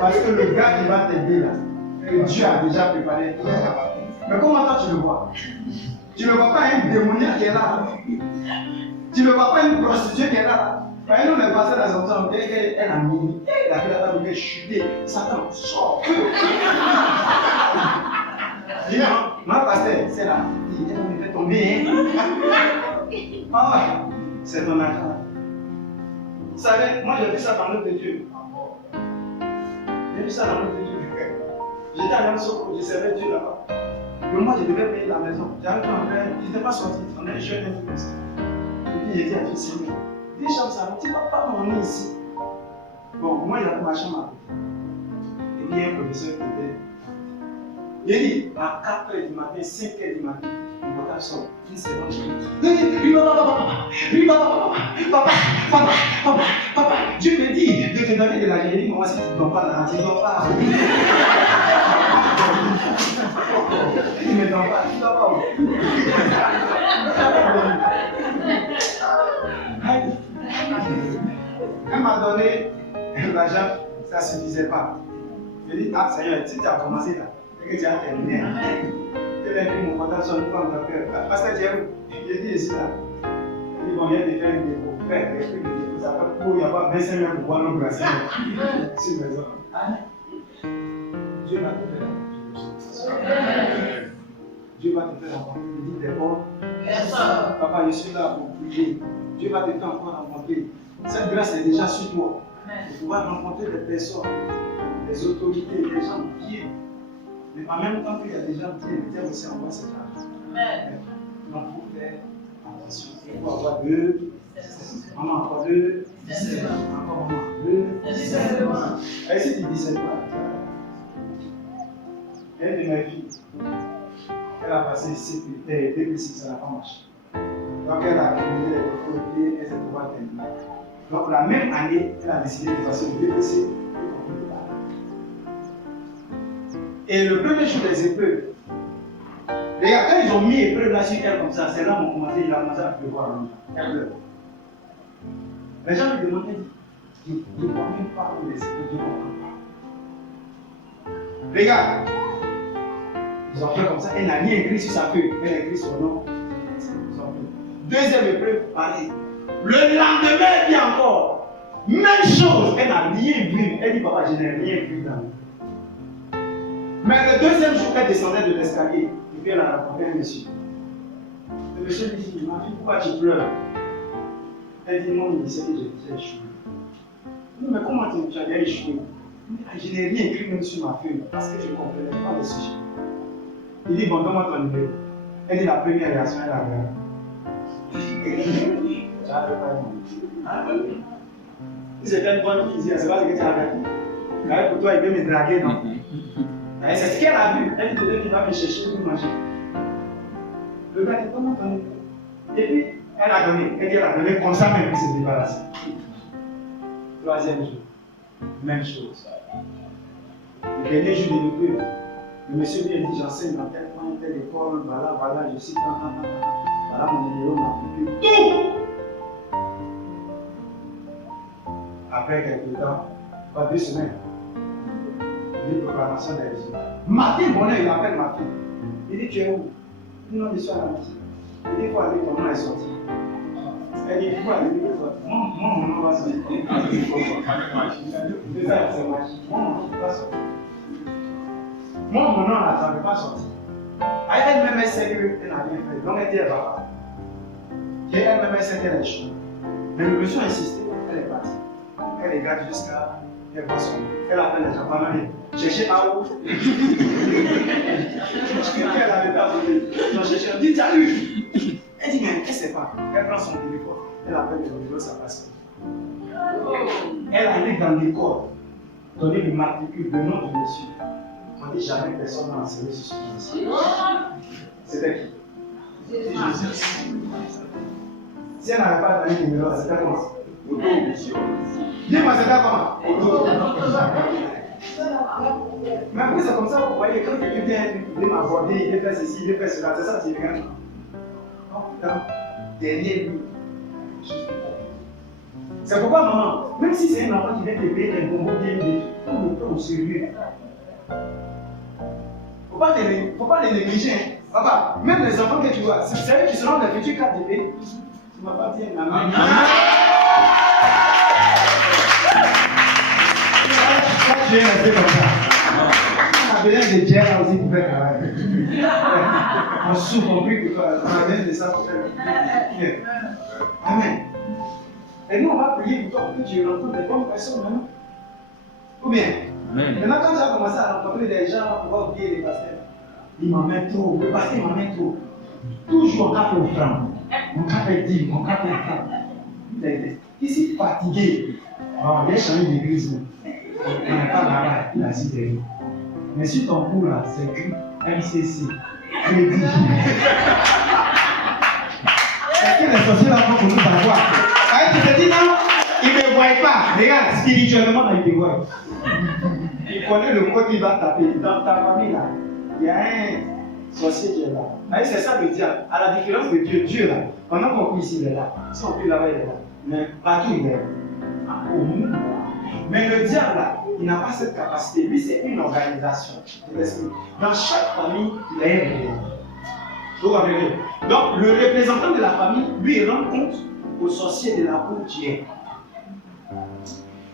Parce que le gars qui va t'aider là, que Dieu a déjà préparé. Mais comment toi tu le vois? Tu ne vois pas un démoniaque qui est là. Tu ne vois pas une prostituée qui est là. Nous, on est passé dans son temps, elle a mis, elle a fait la table, elle a chuté. Satan, sort. Dis non, ma pasteur, c'est là. Elle me fait tomber. Ah ouais, c'est ton argent. Vous savez, moi j'ai vu ça dans l'œuvre de Dieu. J'ai vu ça dans l'œuvre de Dieu. J'étais à Yamoussoukro, je servais Dieu là-bas. Mais moi, je devais payer la maison. J'arrive en fait, je n'étais pas sorti. On est jeune, comme ça. Et puis, il était à tout Seigneur. Dis, Cham, ça, tu ne vas pas m'emmener ici. Bon, moi, j'avais ma chambre à côté. Et puis, il y a un professeur qui était. Il dit, à 4h du matin, 5h du matin, mon portable sort. Il s'est rendu. Papa, Dieu me dit de te donner de la génie. Moi, si tu ne dors pas là, tu ne dors pas. Il ne dort pas, tu ne dors pas. Elle m'a donné l'argent, ça ne suffisait pas. Je dis, ah Seigneur, si tu as commencé là, et que tu as terminé, tu as pris mon portable sur le plan de la cœur. Pasteur Dieu, je dis ici là, il dit, bon, il y a des faire des dépôts, faire des trucs de dépôts, ça fait pour, il n'y a pas 25 000 pour boire nos glaces. C'est maison. Dieu va te faire la rencontrer. Dieu va te faire rencontrer. Il dit d'abord, papa, je suis là pour prier. Dieu va te faire encore rencontrer. Cette grâce est déjà sur toi. Pour pouvoir rencontrer des personnes, des autorités, des gens pieds. Mais en même temps qu'il y a des gens pieds, le Dieu aussi envoie cette grâce. Donc, il faut faire attention. Il faut avoir deux. Maman, encore deux. Encore maman, deux. Et si tu dis ça, une de mes filles, elle a passé DP6, ça n'a pas marché. Donc elle a accumulé les difficultés et elle s'est trouvée terminée. Donc la même année, elle a décidé de passer le DPC pour conclure le bac. Et le premier jour des épreuves, les gars, quand ils ont mis épreuve là sur elle comme ça, c'est là qu'on a commencé à pleuvoir. Elle pleure. Les gens lui demandaient, je ne vois même pas où les épreuves, je ne comprends pas. Les gars, ils ont fait comme ça, elle n'a rien écrit sur sa feuille, elle a écrit son nom. Deuxième épreuve, pareil. Le lendemain, elle vient encore. Même chose, elle n'a rien vu. Elle dit, papa, je n'ai rien vu dans le. Mais le deuxième jour, elle descendait de l'escalier. Et puis elle a rencontré un monsieur. Le monsieur lui dit, ma fille, pourquoi tu pleures? Elle dit, non, il sait que j'ai échoué. Non, mais comment tu as bien échoué? Je n'ai rien écrit même sur ma feuille parce que je ne comprenais pas le sujet. Il dit, bon, donne-moi ton numéro. Elle dit, la première réaction, elle a regardé. Si c'était une bonne fille, c'est pas ce que tu as fait. Pour toi, il veut me draguer, non? C'est ce qu'elle a vu. Elle dit, qu'il va me chercher pour manger. Le gars dit, comment ton numéro? Et puis, elle a donné. Elle dit, elle a donné comme ça, même puis s'est débarrassée. Troisième jour, même chose. Le dernier jour de l'épreuve, le monsieur lui a dit, j'enseigne dans tel point, telle école, voilà, je suis dans. Voilà mon numéro, m'a coupé tout. Après quelques temps, pas 2 semaines, une proclamation des résultats. Martin Bonnet, il appelle ma fille. Il dit, tu es où? Il dit, non, je suis à la maison. Il dit, il faut aller, ton nom est sorti. Elle dit, il faut aller, mon nom va sortir. C'est ça, c'est magique. Mon nom ne va pas sortir. Mon nom là, ça ne veut pas sortir. Elle-même, elle sait qu'elle n'a rien fait. Donc, elle dit, elle va pas. Elle-même, elle sait qu'elle a échoué. Mais le monsieur a insisté, elle est partie. Elle est garde jusqu'à. Elle voit son. Elle appelle les gens, maman, cherchez à où? Elle avait pas voulu. Non, cherchez. Elle dit, tu as eu? Elle dit, mais elle ne sait pas. Elle prend son téléphone. Elle appelle le numéro, ça passe. Elle arrive dans l'école, donner le matricule, le nom du monsieur. On dit jamais personne n'a enseigné sur ce monsieur. C'était qui? C'était Jésus. Si elle n'avait pas donné le numéro, c'était comment? Dis-moi, c'était comment? Mais après, c'est comme ça, vous voyez, quand quelqu'un vient m'aborder, il veut faire ceci, il veut faire cela, c'est ça, c'est bien. Oh putain, derrière lui. C'est pourquoi, maman, même si c'est un enfant qui vient te payer des bonbons bien il faut le prendre au sérieux. Faut pas les négliger. Papa, même les enfants que tu vois, c'est eux qui seront les futurs KDP. Tu ne vas pas dire maman. Je vais rester comme ça. On a besoin de Dieu aussi pour faire travailler. On souffre, on prie pour toi. On a besoin de ça pour faire. Amen. Et nous, on va prier pour toi pour que tu rencontres des bonnes personnes maintenant. Ou bien, maintenant, quand tu as commencé à rencontrer des gens, on va oublier les pasteurs. Il m'emmène trop, le pasteur m'emmène trop. Toujours on a fait offrande, on a fait 10, on a fait 30. Il est fatigué. Bon, il a changé d'église. On n'est pas là-bas, il a assis derrière. Mais si ton coup là, c'est écrit MCC, crédit. Est-ce que les sorciers là vont pour nous savoir? Tu te dis non, il ne me voit pas. Regarde, spirituellement, là, il te voit. Il connaît le code, il va taper. Dans ta famille là, il y a un sorcier qui est là. Mais c'est ça le diable. À la différence de Dieu, Dieu là, pendant qu'on peut ici, il est là. Si on peut là-bas, il est là. Mais partout, il est là. Au monde. Mais le diable là, il n'a pas cette capacité. Lui, c'est une organisation. Dans chaque famille, il y a un représentant. Vous comprenez? Donc, le représentant de la famille, lui, il rend compte au sorcier de la cour tu es.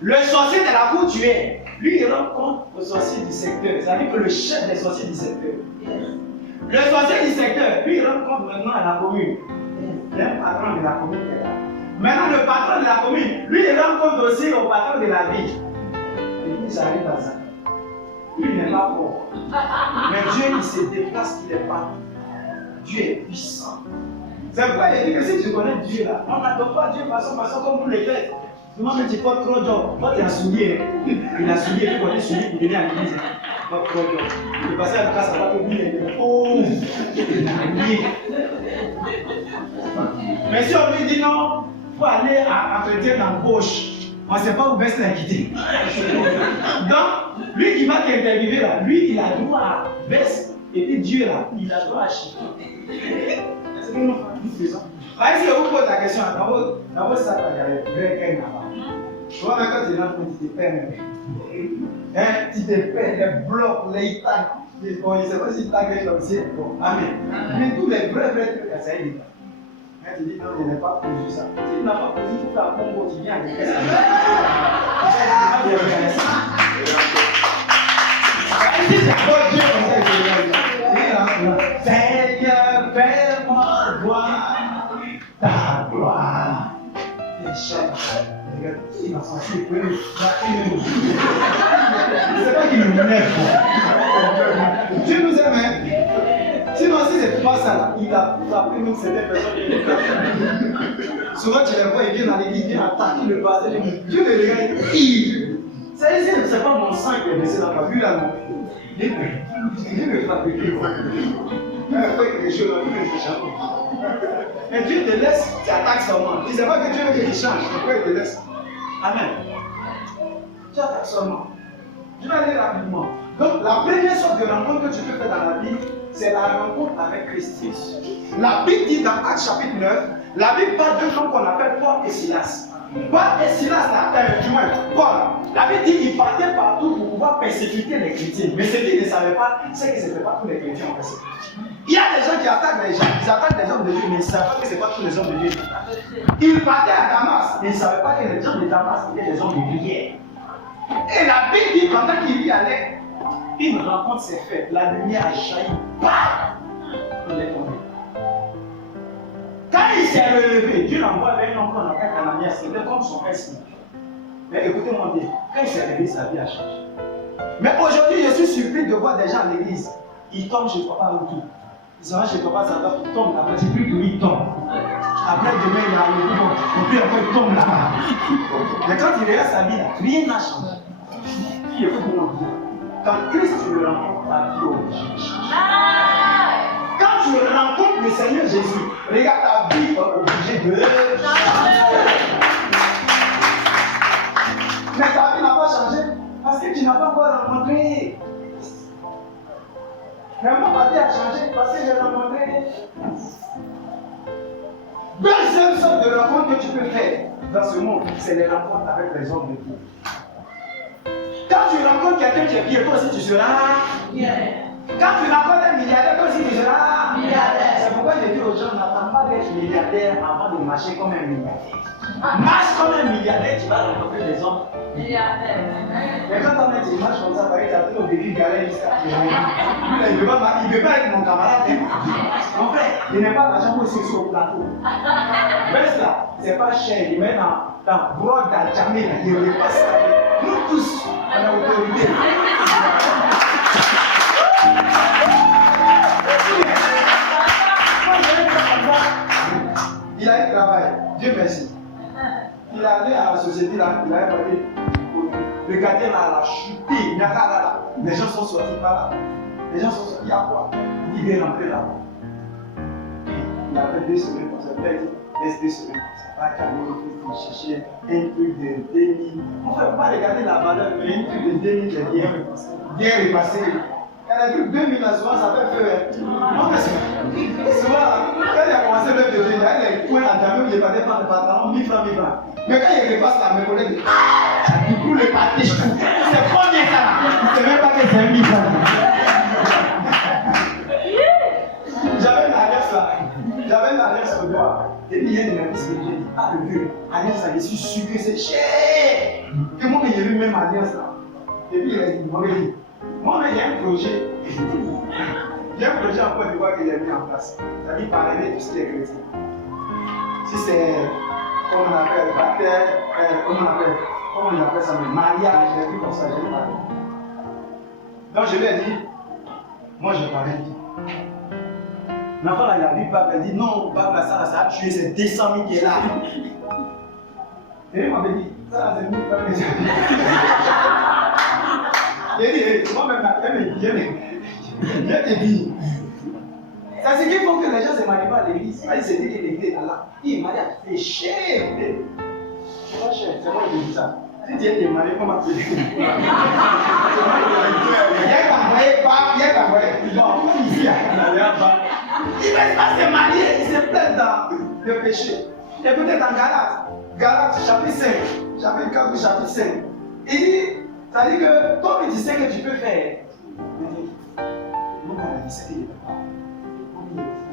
Le sorcier de la cour tu es, lui, il rend compte au sorcier du secteur. C'est-à-dire que le chef des sorciers du secteur. Le sorcier du secteur, lui, il rend compte maintenant à la commune. Le patron de la commune est là. Maintenant, le patron de la commune, lui, il rend compte aussi au patron de la ville. Et puis, j'arrive à ça. Lui, il n'est pas fort. Mais Dieu, il se déplace, il n'est pas. Dieu est puissant. C'est pourquoi il dit que si tu connais Dieu là, on n'adore pas Dieu façon comme vous les faites. Souvent, quand tu portes trop d'or, toi tu es un soulier. Il a soulié, tu connais soulier pour venir à l'église. Pas trop d'or. Il est passé à la classe, ça va te dire, oh, il a lié. Mais si on lui dit non, il faut aller à entretien d'embauche. On ne sait pas où baisse la quitter. Donc, lui qui va t'interviewer là, lui il a droit à baisse. Et puis Dieu là, il a droit à chier. Est-ce que nous faisons? Si on vous pose la question, dans votre sac, il y a les vrais gains là-bas. Tu vois, même quand tu es là, tu te perds. Tu te perds, les blocs, les tags. Bon, je ne sais pas si tag est comme ça. Bon, amen. Mais tous les vrais trucs, ça y est. Quand tu dis non, je n'ai pas posé ça. Si tu n'as pas posé tout à Congo, tu viens avec ça. Si c'est pas Dieu comme ça, Seigneur, fais-moi voir ta gloire. Il va sortir, c'est pas qu'il nous lève. Dieu nous aime. Sinon, si c'est pas ça, il a pris même certaines personnes. Souvent, tu les vois, ils viennent dans l'église, ils viennent attaquer le pasteur. Dieu les regarde, c'est pas mon sang qui est baissé dans ma vue là, non. Dieu me fabrique. Il fait quelque chose dans le monde. Mais Dieu te laisse, tu attaques seulement. Tu ne sais pas que Dieu veut que tu changes. Pourquoi il te laisse? Amen. Tu attaques seulement. Je vais aller rapidement. Donc, la première sorte de rencontre que tu peux faire dans la vie, c'est la rencontre avec Christ. La Bible dit dans Actes chapitre 9, la Bible parle d'un homme qu'on appelle Paul et Silas. Paul et Silas, du moins, Paul, la Bible dit qu'ils partaient partout pour pouvoir persécuter les chrétiens. Mais ce qu'ils ne savaient pas, c'est que ce n'était pas tous les chrétiens en persécuté. Il y a des gens qui attaquent les gens, ils attaquent les hommes de Dieu, mais ils ne savent pas que ce n'est pas tous les hommes de Dieu. Ils partaient à Damas, mais ils ne savaient pas que les gens de Damas étaient des hommes de prière. Et la Bible dit, pendant qu'il y allait, une rencontre s'est faite, la lumière a jailli, il est tombé. Quand il s'est relevé, Dieu l'envoie avec un homme qu'on appelle Ananias, c'était comme son père spirituel. Mais écoutez-moi bien, quand il s'est réveillé, sa vie a changé. Mais aujourd'hui, je suis surpris de voir des gens à l'église, ils tombent chez papa ou tout. Ils sont là chez papa, ça va, ils tombent là-bas, c'est plus que lui, il tombe. Après, demain, il a le bon, et puis après, il tombe là-bas. Mais quand il regarde sa vie, là, rien n'a changé. Il faut qu'on en dise. Quand Christ, tu le rencontres, ta vie obligée. Quand tu rencontres le Seigneur Jésus, regarde ta vie obligée de changer. Mais ta vie n'a pas changé parce que tu n'as pas encore rencontré. Mais ma vie a changé parce que j'ai rencontré. Deuxième sorte de rencontre que tu peux faire dans ce monde, c'est les rencontres avec les hommes de Dieu. Quand tu rencontres quelqu'un qui est pieux, toi aussi tu seras milliardaire. Quand tu rencontres un milliardaire, toi aussi tu seras milliardaire. C'est pourquoi je dis aux gens, n'attends pas d'être milliardaire avant de marcher comme un milliardaire. Marche comme un milliardaire, tu vas rencontrer des hommes milliardaires. Mais quand on tu marches comme ça, par exemple, tu as au début galère jusqu'à il ne veut pas être mon camarade. En fait, il n'est pas l'argent pour sur au plateau. Mais ça, c'est pas cher, il met dans broc à jamais, il ne veut pas ça. Nous tous, on a autorité. Il a eu travail, Dieu merci. Il est allé à la société. société là, il avait parlé. Le gardien là, l'a chuté. Il y a là. Les gens sont sortis par là. Les gens sont sortis à quoi? Il dit, viens rentrer là. Il a fait 2 semaines comme ça. Il a dit, laisse 2 semaines comme ça. Pas calmer, il faut chercher un truc de 2000. On ne fait pas regarder la valeur, mais un truc de 2000 qui est bien repassé. Il y a des trucs 2000 là, souvent ça fait peur. Non, mais souvent, quand il a commencé le bébé, il y a des points à jamais où il est passé par le pantalon, 1000 francs. Mais quand il repasse là, mes collègues, du coup, le papier, c'est combien ça là? Il ne sait même pas que c'est 1000 francs. J'avais une alliance là. J'avais une alliance au doigt. Et puis il y a une alliance que j'ai dit, ah le vieux, alliance là, je suis sûr que c'est cher. Que moi, j'ai eu même alliance là. Et puis il a dit, moi, il y a un projet. Il y a un projet en Côte d'Ivoire qu'il a mis en place. C'est-à-dire parrainer tout ce qui est chrétien. Si c'est, comment on appelle, baptême, comment on appelle ça, le mariage, des trucs comme ça, je l'ai parlé. Donc je lui ai dit, moi je parraine. L'enfant là, il a vu Pape, il a dit non, Pape là, ça a tué, c'est 200 000 qui est là. Et il m'avait dit, ça là, c'est 1000 francs que j'ai vu. Il a dit, moi-même, je te dis. Ça c'est qu'il faut que les gens se marient pas à l'église. C'est dit que l'église est là. Il m'a dit, c'est cher. C'est pas cher, c'est moi qui dis ça. Si tu es marié, comment tu dis? Il y a qu'à envoyer. Bon, ici, il va pas se marier, il se plaint dans le péché. Écoutez dans Galates chapitre 5, chapitre 4, chapitre 5. Il dit, ça dit que toi tu sais que tu peux faire. Nous, on a dit ce qu'il ne peut pas.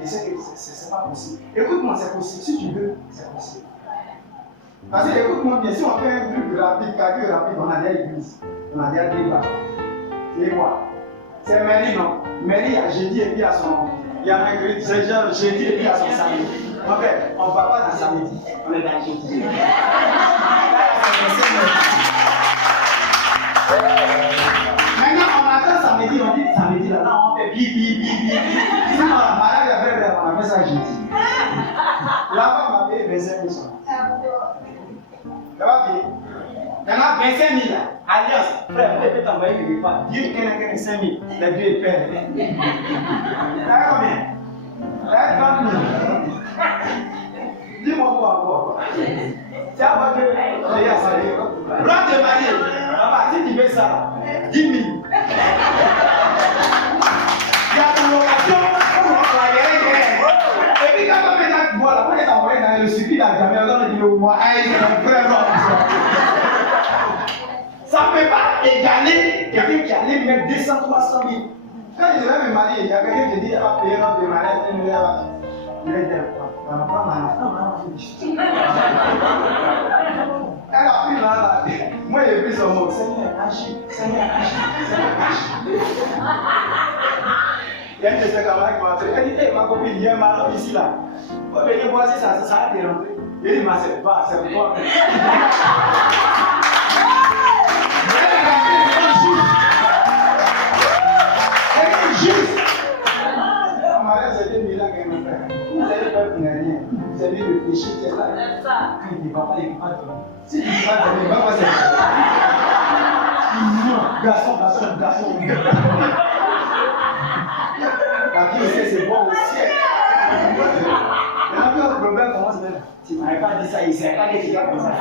Il sait que c'est pas possible. Écoute-moi, c'est possible. Si tu veux, c'est possible. Parce que écoute-moi bien, si on fait un truc rapide, calcul rapide, on a des églises, on a des débats. C'est quoi? C'est Mélie, non? Mélie, il y a jeudi et puis à son. Il y a mercredi, c'est genre jeudi et puis à son samedi. En fait, on ne va pas dans samedi, on est dans jeudi. Maintenant, on attend samedi, on dit samedi, là, on fait bi. Si on a malade, on a fait ça jeudi. Là-bas, on a payé 25 000. Ça va bien. Maintenant, 25 000 là, alliance, frère, vous devez t'envoyer quelque part. Dieu qui a 5 000, le Dieu est père. Ça va combien? Ça va 30 000. Dis-moi quoi encore. C'est à voir que j'ai à ça. Blanc de marié, si tu veux ça, 10 000. Il y a ton location, on va rien. Et puis quand on met la voix là, on est envoyé dans le circuit là, jamais on dit le moi, vraiment. Ça ne peut pas égaler quelqu'un qui allait mettre 200, 300 000. Quand je vais me marier, il y a quelqu'un qui dit, elle va payer notre mariage, il va dire, elle a pris là, moi j'ai pris son mot, Seigneur, agis. Il y a une de ses camarades qui m'a dit, elle dit, hey, ma copine, il y a un malin ici là. On va venir voir si ça a été rentré. Il dit, ma sœur, va, c'est pour toi. En mariage, c'était un miracle qu'elle m'a fait. Vous allez faire pour rien. Vous avez le péché qui est là. Il dit, papa, il ne peut pas dormir. Si tu ne peux pas dormir, va voir ça. Non, garçon. La vie aussi, c'est bon au ciel. Maintenant, quand le problème commence même, tu n'avais pas dit ça, il ne sait pas qu'il y a comme ça.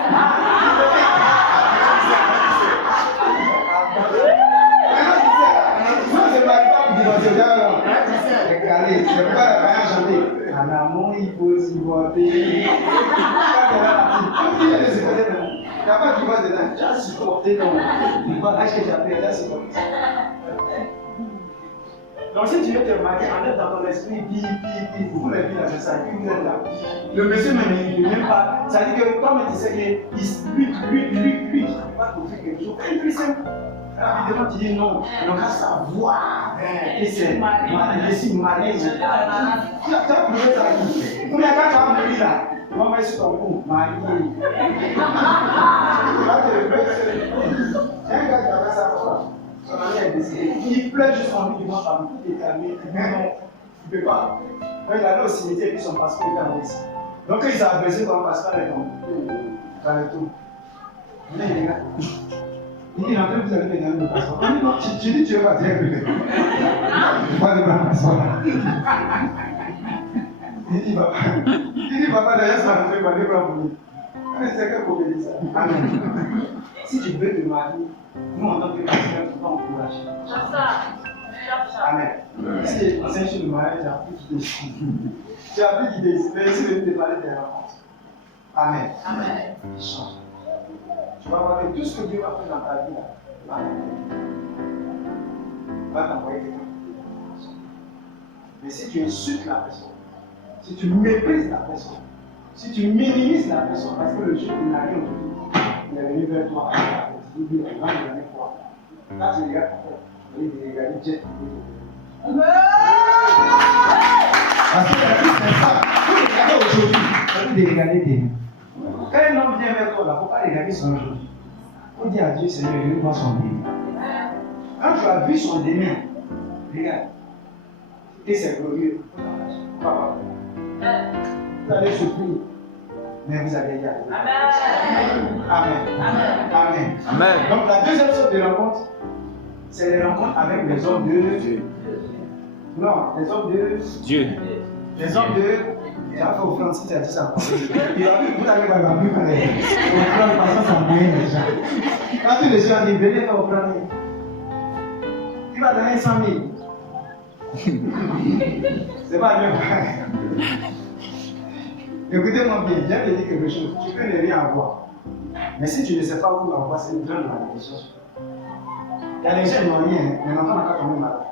C'est pas la manière de chanter. En amont, il faut s'y voter. Il n'y a pas qui va dedans. Tu as supporté ton. Est-ce que j'ai appris à supporter? Donc, si tu veux te marier, enlève dans ton esprit, vous les filles là, c'est ça, puis vous êtes là. Le monsieur même, il ne vient pas. Ça dit que, comme tu sais qu'il lutte, tu ne peux pas construire quelque chose. C'est plus simple. Rapidement, tu dis non, on a savoir. Et c'est je suis marié. Tu as prouvé ça. Combien de temps tu vas mourir là? Tu vas mettre sur ton cou, marié. C'est un gars qui a fait ça pour toi. Son ami est décédé. Il pleure juste en lui, il mange tout est calmé. Mais non, il ne peut pas. Donc il allait au cimetière et puis son passeport était envoyé ici. Donc quand il s'est abaissé, ton passeport est tombé. Dans le tout. Il dit, l'entrée, vous allez me donner le passeport. Il dit, non, tu dis, tu veux pas dire que je pas de passeport. Il dit, papa, derrière ça, je vais pas aller pour lui. C'est que pour me dire ça. Amen. Si tu veux te marier, nous, en tant que chrétiens, nous devons encourager. Amen. Si tu enseignes sur le mariage, tu as plus d'idées. Tu as plus d'idées. Mais si tu veux te parler des rencontres. Amen. Amen. Change. Tu vas voir que tout ce que Dieu va faire dans ta vie, va t'envoyer quelqu'un. Mais si tu insultes la personne, si tu méprises la personne, si tu minimises la personne, parce que le Dieu il n'a rien aujourd'hui, il est venu vers toi, il dit, il est venu quoi. Là, tu regardes ton frère, il regarde Dieu. Parce que la vie, c'est ça. Vous regardez aujourd'hui, vous devez regarder des noms. Quand un homme vient vers toi, il ne faut pas regarder son aujourd'hui. Il faut dire à Dieu, Seigneur, je veux voir son démon. Quand tu as vu son démon, regarde. Et c'est glorieux. Papa. Vous allez souffrir, mais vous allez y arriver. Amen. Amen. Amen. Donc la deuxième sorte de rencontre, c'est les rencontres avec les hommes de Dieu. Non, les hommes de Dieu. Les hommes de... Tu as fait offrande si tu as dit ça. Vous n'avez pas plus pareil. Offrande, parce que ça moyen déjà. Quand tu les gens disent, venez faire offrande, tu vas donner 100 000. C'est pas bien. Écoutez-moi bien, viens te dire quelque chose. Tu peux ne rien avoir. Mais si tu ne sais pas où avoir, c'est une grande malédiction. Il y a des gens qui n'ont rien, mais l'enfant n'a pas tombé malade.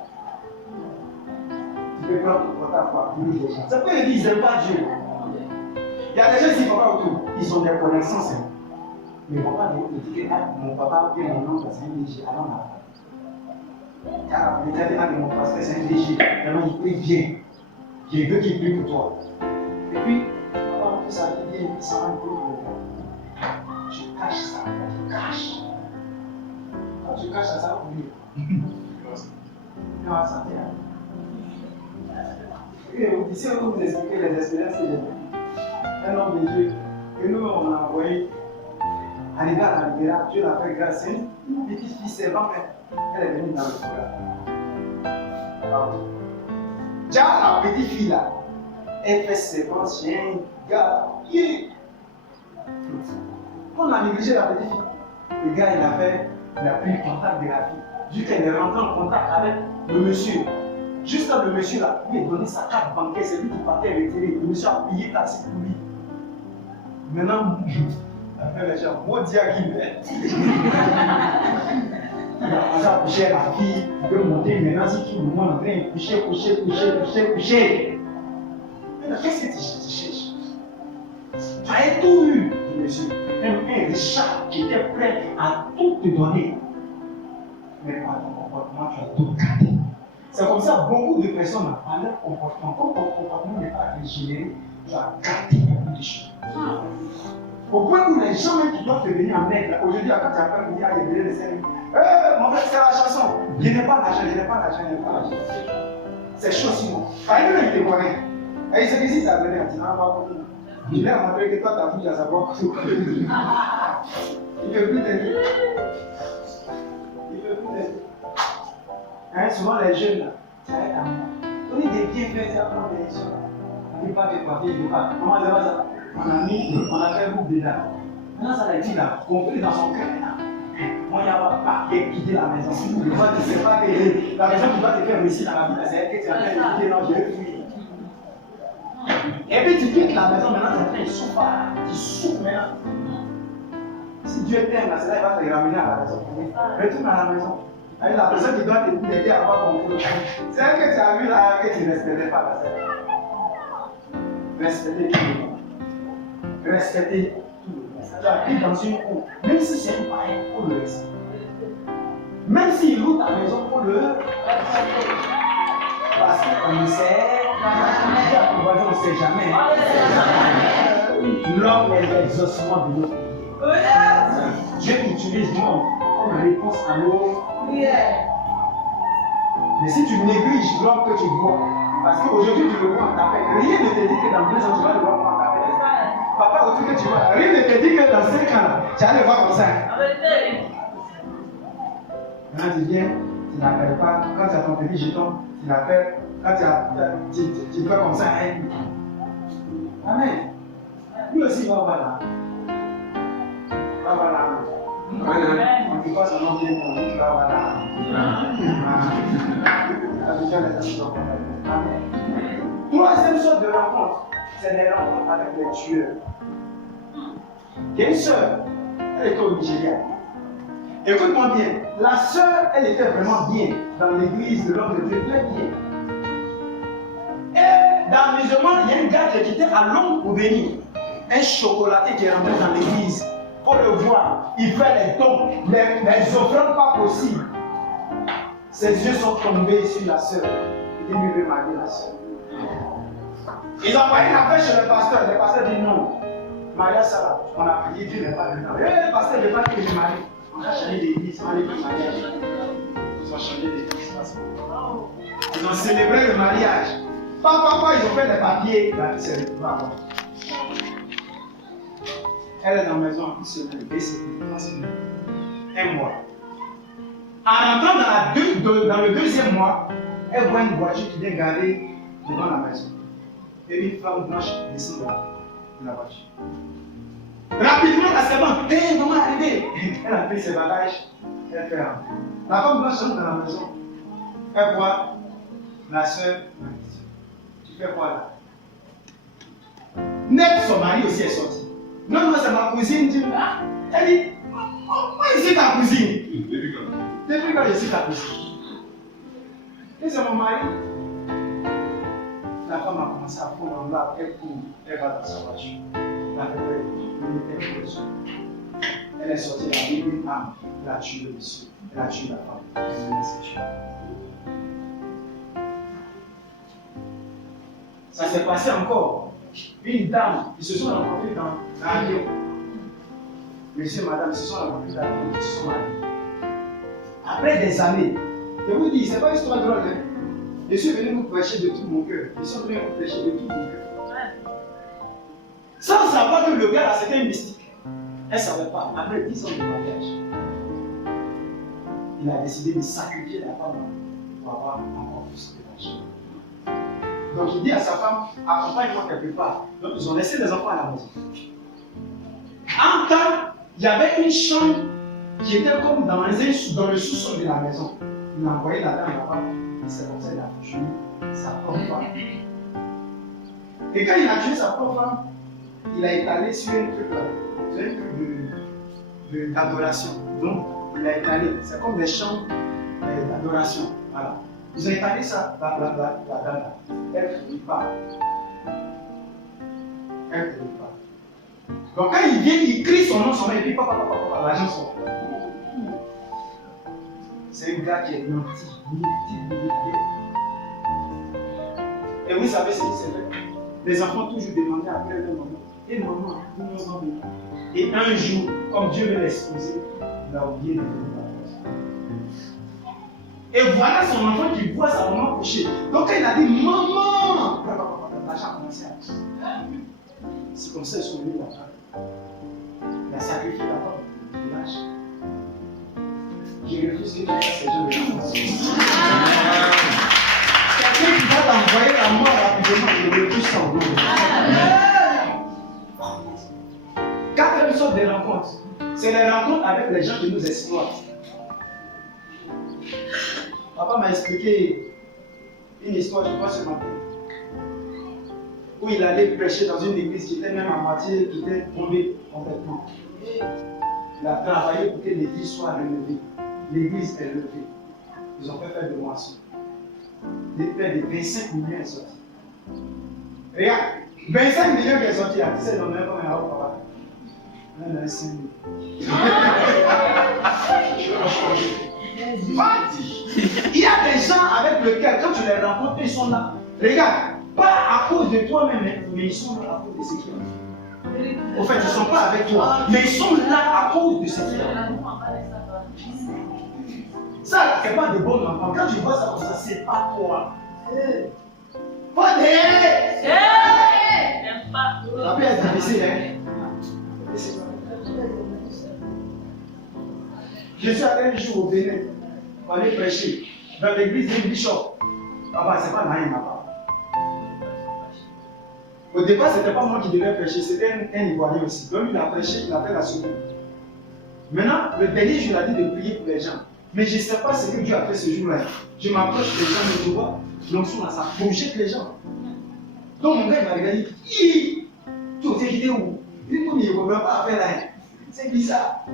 Tu peux prendre ton portable pour appeler les gens. C'est pourquoi ils disent, ils n'aiment pas Dieu. Il y a des gens qui ne vont pas autour. Ils ont des connaissances. Mais ils ne vont pas dire que mon papa ou mon oncle, c'est un DG. Alors, car l'éternel de mon pasteur, c'est un DG. Vraiment, il prie bien. Je veux qu'il prie pour toi. Et puis, ça dit, ça va un peu. Tu caches ça, tu caches. Quand tu caches ça, ça va oublier. Tu vas sentir. Ici, on vous expliquer les expériences que j'ai faites. Un homme de Dieu, que nous, on a envoyé, arrivé à la Libéra, Dieu l'a fait grâce. C'est une petite fille servante, elle est venue dans le programme. Déjà, la petite fille là, elle fait servante chez un gars. On a négligé la petite fille. Le gars, il a pris le contact de la fille. Vu qu'elle est rentrée en contact avec le monsieur. Juste quand le monsieur là, lui a donné sa carte bancaire, c'est lui qui partait retirer. Le monsieur a payé taxi pour lui. Maintenant, après les gens, maudit à qui met. Il a commencé à coucher la fille, il peut monter maintenant si tout le monde est en train de coucher. Maintenant, qu'est-ce que tu cherches? Tu as tout eu, monsieur. Un Richard qui était prêt à tout te donner. Mais par ton comportement, tu as tout gardé. C'est comme ça, beaucoup de personnes, par leur comportement, comme ton comportement n'est pas régénéré, tu as gardé beaucoup de choses. Au point où les gens même qui doivent te venir en aide, aujourd'hui, quand tu appelles pour dire, il y a des scènes, mon frère, c'est la chanson. Je n'ai pas l'argent, je n'ai pas l'argent, je n'ai pas l'argent. C'est chaud sinon. Par exemple, il te connaît. Et il se dit, si ça venait, tu n'as pas compris. Je l'ai montré que toi, ta fille, à savoir que il ne peut plus t'aider. Il ne peut plus t'aider. Souvent, les jeunes, là, ça va être à moi. On est des bien faits, ça prend des gens. On ne peut pas te coiffer, il ne peut pas. Comment ça va ça? On a fait le groupe dedans. Maintenant, ça l'a dit là, compris dans son cœur maintenant. Moi, il n'y a pas quitter la maison. Si vous ne sais pas que la maison qui va te faire réussir dans la vie, c'est elle que tu es en train de quitter, non, je vais fuir. Et puis tu quittes la maison, maintenant tu es en train de souffrir. Tu souffres maintenant. Si Dieu t'aime, c'est là qu'il va te ramener à la maison. Retourne à la maison. Avec la personne qui doit t'aider à avoir compris. C'est elle que tu as vu là, que tu ne respectais pas. Respecter tout le monde. Respecter tout le monde. Tu habites dans une cour, même si c'est un pareil, il faut le respecter. Même s'il loue ta maison, il faut le respecter. Parce qu'on ne sait jamais. On ne sait jamais. L'homme est l'exaucement de notre prière. Dieu utilise l'homme comme réponse à nos prières. Mais si tu négliges l'homme que tu vois, parce qu'aujourd'hui tu le vois en ta paix, rien ne te dit que dans 2 ans tu vas le voir en ta paix. Papa, au truc que tu vois, rien ne te dit que dans 5 ans, tu allais voir comme ça. Quand tu viens, tu n'appelles pas. Quand tu as ton petit jeton, tu l'appelles. Quand tu fais comme ça, hein. Amen. Lui aussi, il va voir là. Il va voir là. On ne dit pas son nom bien pour lui, il va voir là. Amen. Troisième sorte de rencontre, c'est les rencontres avec les tueurs. Il y a une sœur, elle était au Nigeria. Écoute-moi bien, la sœur, elle était vraiment bien dans l'église de l'homme de Dieu, très bien. Et dans le musulman, il y a un gars qui était à Londres pour venir. Un chocolaté qui est rentré dans l'église. Il faut le voir, il fait les dons, les offrandes pas possibles. Ses yeux sont tombés sur la sœur. Il lui veut marier la sœur. Ils ont envoyé une affaire chez le pasteur. Le pasteur dit non. Maria Sarah, on a prié, Dieu n'est pas dedans. Le pasteur ne veut pas qu'il me marie. On a changé d'église, on a dit le mariage. Ils ont changé d'église. Ils ont célébré le mariage. Papa, ils ont fait les papiers. La fille s'est retrouvée à moi. Elle est dans la maison une semaine, 2 semaines, 3 semaines, 1 mois. En rentrant dans le 2e mois, elle voit une voiture qui vient garer devant la maison. Et une femme blanche descend de la voiture. Rapidement, la servante, hé, maman est arrivée. Elle a pris ses bagages, elle fait rentrer. La femme blanche rentre dans la maison. Elle voit la soeur. Tu fais quoi là? Net, son mari aussi est sorti. Non, c'est ma cousine. Elle dit, moi je suis ta cousine. Depuis quand je suis ta cousine? Et c'est mon mari. La femme a commencé à fondre en bas, elle court, elle va dans sa voiture. Elle est sortie, elle a mis une arme, elle a tué le monsieur, elle a tué la femme, elle a laissé tuer. Ça s'est passé encore. Une dame, ils se sont rencontrés dans l'avion. Monsieur et madame, ils se sont rencontrés dans l'avion, ils se sont mariés. Après des années, je vous dis, c'est pas une histoire drôle, hein? Je suis venu vous prêcher de tout mon cœur. Je suis venu vous prêcher de tout mon cœur. Sans savoir que le gars là, c'était un mystique. Elle ne savait pas. Après 10 ans de mariage, il a décidé de sacrifier la femme pour avoir encore plus d'argent. Donc il dit à sa femme, accompagne-moi quelque part. Donc ils ont laissé les enfants à la maison. En temps, il y avait une chambre qui était comme dans le sous-sol de la maison. Il a envoyé la dame là-bas. Et c'est comme ça qu'il a tué sa propre femme. Et quand il a tué sa propre femme, il a étalé sur un truc là, sur un truc d'adoration. Donc, il a étalé, c'est comme des chants d'adoration. Voilà. Ils ont étalé ça, la dame là. Elle ne finit pas. Elle ne finit pas. Donc, quand il vient, il crie son nom, et puis papa, l'argent sort. C'est un gars qui est multi. Et vous savez ce qui s'est fait? Les enfants toujours demandaient après leur maman. Et maman, et un jour, comme Dieu veut l'exposer, il a oublié de venir la place. Et voilà son enfant qui voit sa maman coucher. Donc quand il a dit maman, l'argent a commencé à coucher. C'est comme ça qu'ils sont venus la femme. Il a sacrifié la femme. Il lâche. Je refuse que tu fasses ces gens de l'enfance. Quelqu'un qui va t'envoyer la mort rapidement, je refuse son nom. 4e sorte de rencontres, c'est les rencontres avec les gens qui nous exploitent. Papa m'a expliqué une histoire, je crois, ce matin, où il allait prêcher dans une église qui était même à moitié, qui était tombée complètement. Et il a travaillé pour que l'église soit relevée. L'église est levée. Ils ont fait faire de moissons. Des près de 25 millions est sorti. Regarde, 25 millions qui est sorti, tu sais, non, même pas un haut papa. Il y a des gens avec lesquels, quand tu les rencontres, ils sont là. Regarde, pas à cause de toi-même, mais ils sont là à cause de ce qu'ils ont. Au fait, ils ne sont pas avec toi, mais ils sont là à cause de ce qu'ils ont. Ça, c'est pas de bon enfant. Quand tu vois ça comme ça, c'est pas toi. Pas des. Ça peut être c'est difficile, hein? Je suis allé un jour au Bénin pour aller prêcher dans l'église d'un bishop. Papa, c'est pas rien, papa. Au départ, ce n'était pas moi qui devais prêcher, c'était un Ivoirien aussi. Donc il a prêché, il a fait la semaine. Maintenant, le dernier jour, il a dit de prier pour les gens. Mais je ne sais pas ce que Dieu a fait ce jour-là. Je m'approche des gens, mais je vois l'onction là, ça projette les gens. Donc mon gars, il m'a regardé, tu as quitté où? Il dit, il ne peut pas faire là. C'est bizarre.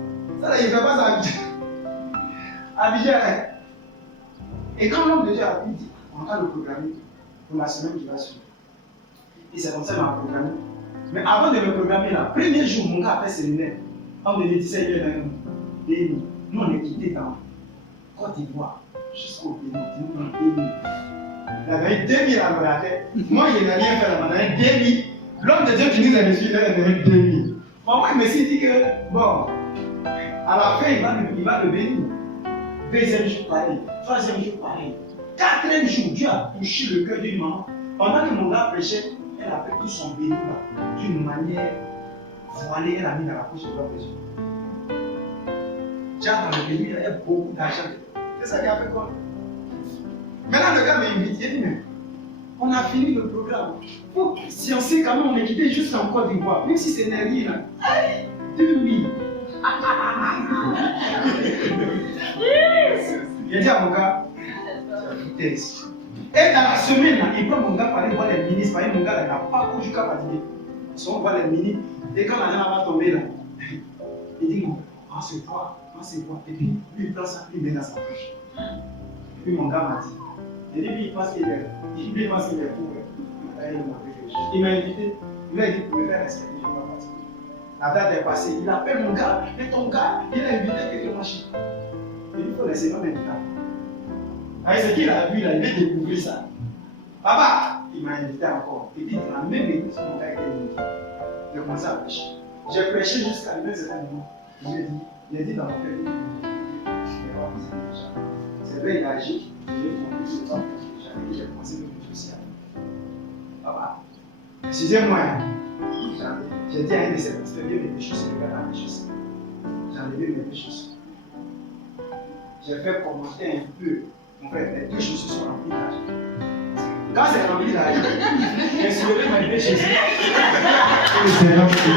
Ça là, il ne fait pas ça à Abidjan. Abidjan. Et quand l'homme de Dieu a dit, on va le programmer pour la semaine qui va suivre. Et c'est comme ça qu'il m'a programmé. Mais avant de me programmer là, premier jour, mon gars a fait séminaire. On devait 17 heures et nous on est quitté dans Côte d'Ivoire jusqu'au Bénin. Il avait eu 2000 à la tête. Moi, il n'a rien fait là-bas. Il avait 2000. L'homme de Dieu qui nous a reçus, il avait eu 2000. Moi, je me suis dit que, bon, à la fin, il va le bénir. Deuxième jour, pareil. Troisième jour, pareil. Quatrième jour, Dieu a touché le cœur d'une maman. Pendant que mon gars prêchait, elle a pris tout son béni là, d'une manière voilée, elle a mis dans la couche de l'homme de Dieu. Déjà dans le pays, il y avait beaucoup d'argent. C'est ça qu'il a fait quoi? Maintenant, le gars m'a invité, il dit, mais on a fini le programme. Si on sait quand même, on est quitté jusqu'en Côte d'Ivoire, même si c'est rien là. Aïe, 2000. Il a dit à mon gars, vitesse. Et dans la semaine, là, il prend mon gars pour aller voir les ministres. Mon gars, il n'a pas couru du cap à dire. Ils sont voir les ministres. Et quand l'argent va tomber là, il dit, non, on se voit. Et puis, lui, il prend ça, il met dans sa poche. Et puis, mon gars m'a dit, il dit, lui, il pense qu'il est fou. Il m'a invité. Il a dit, vous pouvez faire respecter, je vais partir. La date est passée. Il appelle mon gars. Et ton gars, il a invité quelqu'un machin. Il dit, il faut laisser l'homme inviter. Avec ce qu'il a vu, là, il a découvert ça. Papa, il m'a invité encore. Il dit, dans la même église, mon gars était invité. Il a commencé à prêcher. J'ai prêché jusqu'à un certain moment. Il a dit dans mon cœur, c'est vrai, il a agi. J'ai compris ce temps. J'ai commencé le but social. Papa, excusez-moi. J'ai dit à un de ses pasteurs, viens mes péchés, c'est le gars dans mes choses. J'ai enlevé mes péchés. J'ai fait commenter un peu. Mon frère, les deux chaussures sont remplies d'argent. Quand c'est rempli d'argent, j'ai soulevé mes péchés. C'est rempli.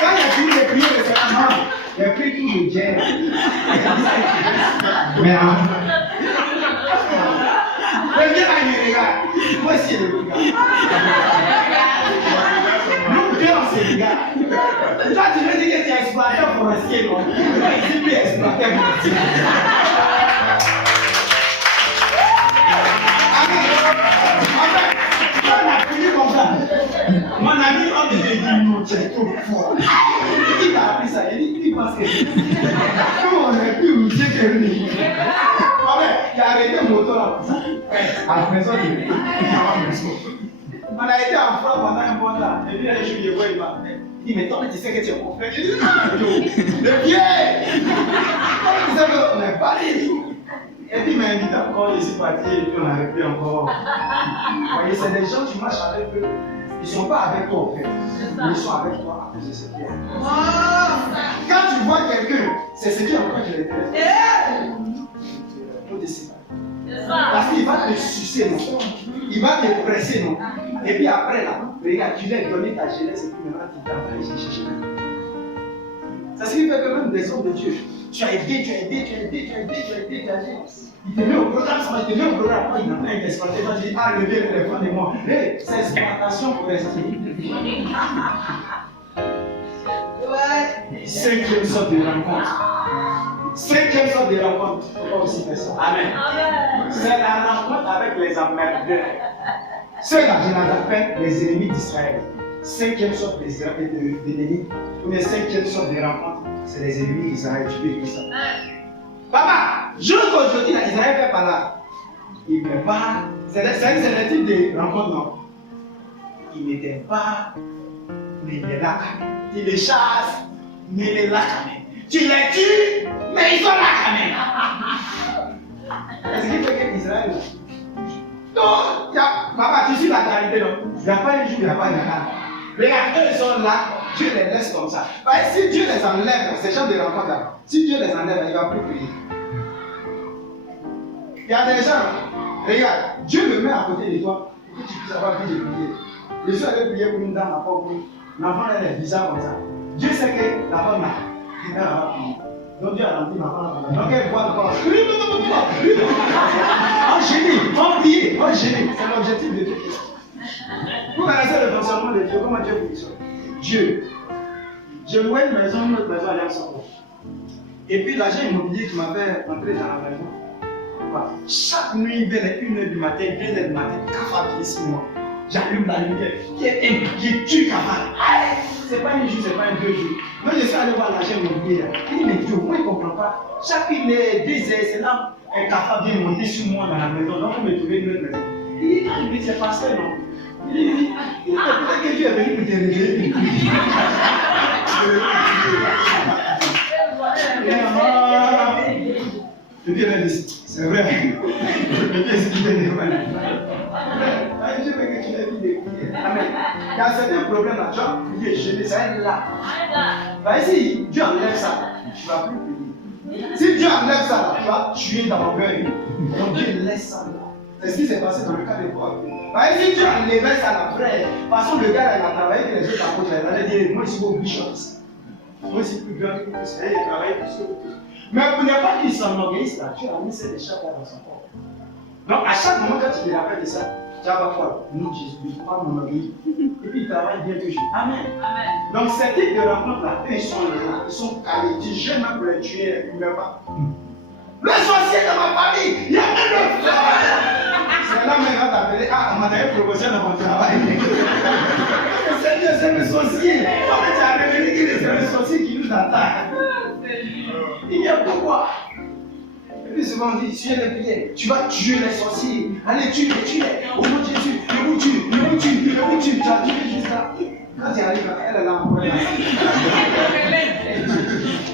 Quand il a fini de prier le serment, il a pris tout le gel. Mais viens là, il me regarde. Moi aussi, il me regarde. Nous deux, on se regarde. Toi, tu veux dire que tu es exploiteur forestier, non? Moi, ici, tu es exploiteur forestier. Mon ami, on te dit non, tu es trop fort. Qui t'a appris ça? Il pense que nous, on est plus routier que lui. Il a arrêté le moto là. À la maison, on a été en France pendant un bon temps. Et puis un jour, il voit, il dit, mais toi, tu sais que tu es mon frère. Je dis, non, le pied. Tu sais qu'on est parti. Et puis il m'a invité encore, je suis parti, et puis on avait pris encore. Vous voyez, c'est des gens qui marchent avec eux. Ils ne sont pas avec toi en fait. Ils sont avec toi à cause de ce qui est. Quand tu vois quelqu'un, c'est ce qui est encore qui l'intéresse. Il faut décider. Parce qu'il va te sucer, non? Il va te presser, non? Et puis après, là, regarde, tu lui as donné ta jeunesse et puis maintenant tu t'en vas aller chercher. C'est ce qui fait que même des hommes de Dieu, tu as aidé. Il te met au programme, il te met au programme. Il est en train d'exploiter. Tu dis, ah, le vieux téléphone de moi. Hey, c'est exploitation forestière. Cinquième sorte de rencontre. Cinquième sorte de rencontre. Il ne faut pas aussi faire ça. Amen. C'est la rencontre avec les emmerdeurs. Ceux-là, je les appelle les ennemis d'Israël. Cinquième sorte d'ennemis. Ou les cinquième sorte de rencontre, c'est les ennemis d'Israël. Tu peux dire ça. Papa, jusqu'aujourd'hui, Israël fait par là. Il ne fait pas. C'est le type de rencontre, non? Il n'était pas, mais il est là. Tu les chasses, mais il est là quand même. Tu les tues, mais ils sont là quand même. C'est ce qui fait qu'Israël. Donc, papa, tu suis la qualité, non? Il n'y a pas un jour, il n'y a pas de mal. Regarde, eux, ils sont là, Dieu les laisse comme ça. Parce que si Dieu les enlève, ces gens de rencontre là, si Dieu les enlève, il ne va plus prier. Il y a des gens, regarde, Dieu le met à côté de toi pour que tu puisses avoir envie de prier. Je suis allé prier pour une dame à Pau. L'enfant, elle est bizarre comme ça. Dieu sait que la femme là, elle va prier. Donc Dieu a rempli ma femme. Donc elle voit le corps. En génie, en prier, en génie. C'est l'objectif de Dieu. Vous connaissez le fonctionnement de Dieu, comment Dieu fonctionne? Dieu. Je louais une maison, une autre maison à Yamsongo. Et puis l'agent immobilier qui m'a fait entrer dans la maison. Chaque nuit, vers les 1h du matin, 2h du matin, cafard qui est sur moi. J'allume la lumière, qui tue cafard. C'est pas un jour, c'est pas un 2 jours. Moi je suis allé voir l'agent immobilier. Il dit, mais Dieu, moi il ne comprend pas. Chaque 1 heure, 2 heures, c'est là un cafard vient monter sur moi dans la maison. Donc on me trouvait une autre maison. Il dit, c'est pasteur, non? Il dit, peut-être que Dieu est venu pour te réveiller. Je dis, c'est vrai. Je dis, c'est qu'il est vrai. Je veux que tu aies mis des prières. Amen. Il y a certains problèmes là, tu vas prier, je les ai là. Si Dieu enlève ça, tu ne vas plus prier. Si Dieu enlève ça là, tu vas tuer dans l'orgueil. Donc Dieu laisse ça là. C'est ce qui s'est passé dans le cas de Paul. Si Dieu enlevait ça là, frère, de toute façon le gars là, il a travaillé que les autres apôtres, il allait dire, moi je suis au bishop ici. Moi je suis plus grand que vous, il a travaillé plus que vous. Mais pour ne pas qu'il s'enorgueillisse là, Dieu a mis cette échappe là dans son corps. Donc à chaque moment quand tu te rappelles de ça, tu vas voir, non Jésus, il ne faut pas m'enorgueillir. Et puis il travaille bien toujours. Amen. Amen. Donc ces types de rencontres là, eux ils sont là, ils sont calés. Tu jeûnes même pour les tuer, ils ne meurent pas. Le sorcier dans ma famille, il y a même le frère. C'est là même quand t'appeler, on m'a donné promotion dans mon travail. C'est le sorcier. Comment tu as révélé que c'est le sorcier qui nous attaque? Il y a pourquoi? Et puis souvent on dit, tu es les prières, tu vas tuer les sorciers. Allez, tue-les. Au nom de Jésus, je vous tue. Tu as tué juste là. Quand tu arrives, elle est là encore.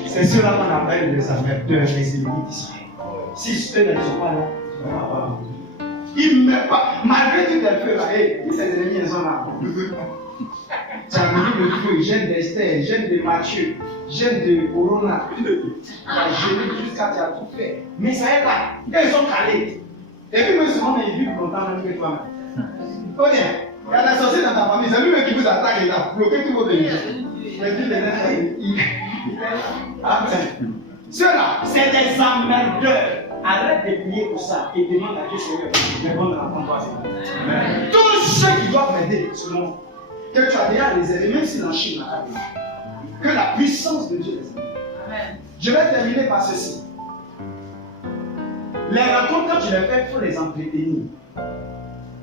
C'est cela qu'on appelle les amateurs, les ennemis d'Israël. Si eux ne sont pas là, tu ne vas pas avoir. Ils ne meurent pas. Malgré tout le feu là, ces ennemis, ils sont là. Tu as mis le feu, gêne d'Esther, gêne de Matthieu, gêne de Corona. Tu as gêné jusqu'à tu as tout fait. Mais ça est là. Ils sont calés. Et puis, moi, souvent, ils vivent longtemps même que toi-même. Combien? Il y a des sorciers dans ta famille, c'est lui qui vous attaque et il a bloqué tous vos délits. Ceux-là, c'est des emmerdeurs. Arrête de prier pour ça et demande à Dieu Seigneur de répondre à ton passé. Tous ceux qui doivent m'aider, selon que tu as déjà les aider, même si la Chine n'a pas besoin. Que la puissance de Dieu les aide. Je vais terminer par ceci. Les rencontres, quand tu les fais, il faut les entretenir.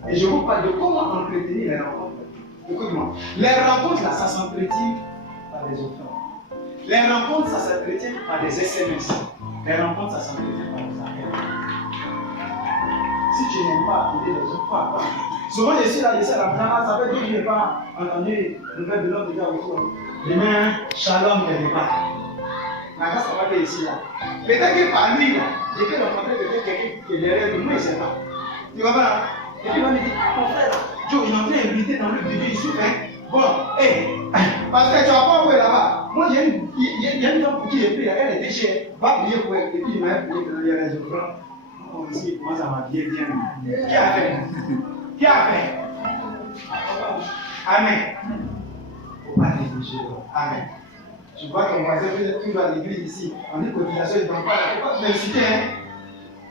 Et je vous parle de comment entretenir les rencontres. Écoute-moi. Les rencontres, là, ça s'entretient par des offrandes. Les rencontres, ça s'entretient par des SMS. Les rencontres, ça s'entretient par des appels. Si tu n'aimes pas appeler les autres, pas. Souvent, je suis là, je sais la France, ça fait que je n'ai pas entendu le verbe de l'autre déjà autour. Demain, shalom quelque part. La grâce, ça va être ici là. Peut-être que par lui, là, j'ai fait rencontrer quelqu'un qui est derrière lui, moi, il ne sait pas. Tu vois pas? Et puis, il va me dire, mon frère, Joe, il est en train d'inviter dans le vidéo, il souffre. Bon, parce que tu vas pas oublier là-bas. Moi, il y a une femme pour qui j'ai pris, elle est déchirée. Va prier pour elle. Et puis, il m'a prié que il y a les offrandes. Oh, ici, il commence à m'habiller bien. Qui a fait? Qui a fait? Amen. Il ne faut pas négliger. Amen. Tu vois ton voisin, tu vas à l'église ici. On dit cotisation, il ne donne pas. Il ne faut pas t'inciter.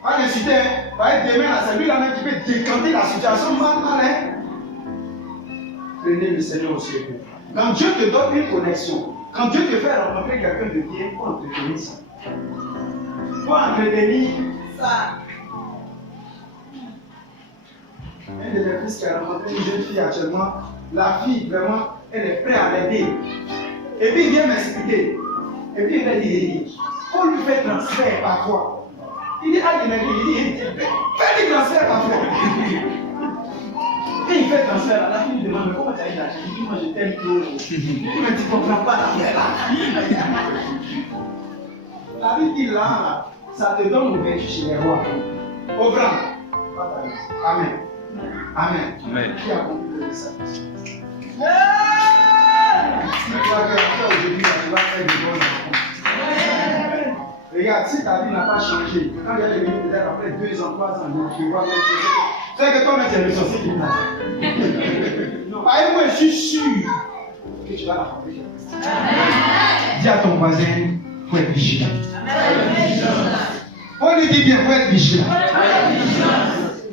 Pas t'inciter. Demain, c'est lui là même qui peut décanter la situation mal. Prenez le Seigneur au secours. Quand Dieu te donne une connexion, quand Dieu te fait rencontrer quelqu'un de bien, il faut entretenir ça. Il faut entretenir ça. Un de mes fils qui a rencontré une jeune fille actuellement, la fille vraiment, elle est prête à l'aider. Et puis il vient m'expliquer. Et puis il m'a dit, on lui fait transfert parfois. Il dit, il dit, fais du transfert parfois. Quand il fait transfert, la fille lui demande, mais comment tu as eu l'argent? Il dit, moi je t'aime trop. Il dit, mais tu ne comprends pas l'affaire là. La vie qu'il a là, ça te donne une vertu chez les rois. Au grand. Amen. Amen. Amen. Qui a compris le message? Aujourd'hui, tu vas faire de bonnes rencontres. Regarde, si ta vie n'a pas changé, quand il y a des minutes, peut-être après 2 ans, 3 ans, tu vois quelque chose. C'est que toi-même, c'est le sorcier qui l'a. Non, moi, je suis sûr que tu vas la rencontrer. Dis à ton voisin, il faut être vigilant. On lui dit bien, il faut être vigilant.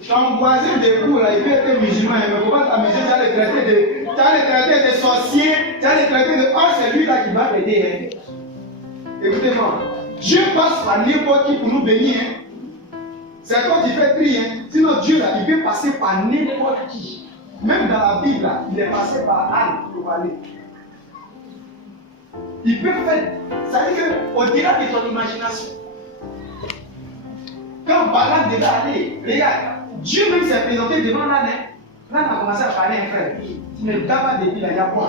Ton voisin de vous, là, il peut être musulman, mais il ne faut pas t'amuser, tu vas le traiter de sorcier, tu vas le traiter de. Oh, c'est lui là qui va t'aider. Écoutez-moi, Dieu passe par n'importe qui pour nous bénir. C'est toi qui fais tri. Sinon, Dieu là, il peut passer par n'importe qui. Même dans la Bible, là, il est passé par Anne pour parler. Il peut faire. Ça veut dire qu'au-delà de ton imagination, quand Balaam devait aller, regarde, Dieu même s'est présenté devant l'âne. L'âne a commencé à parler à un frère. Tu ne t'as pas depuis la Japon.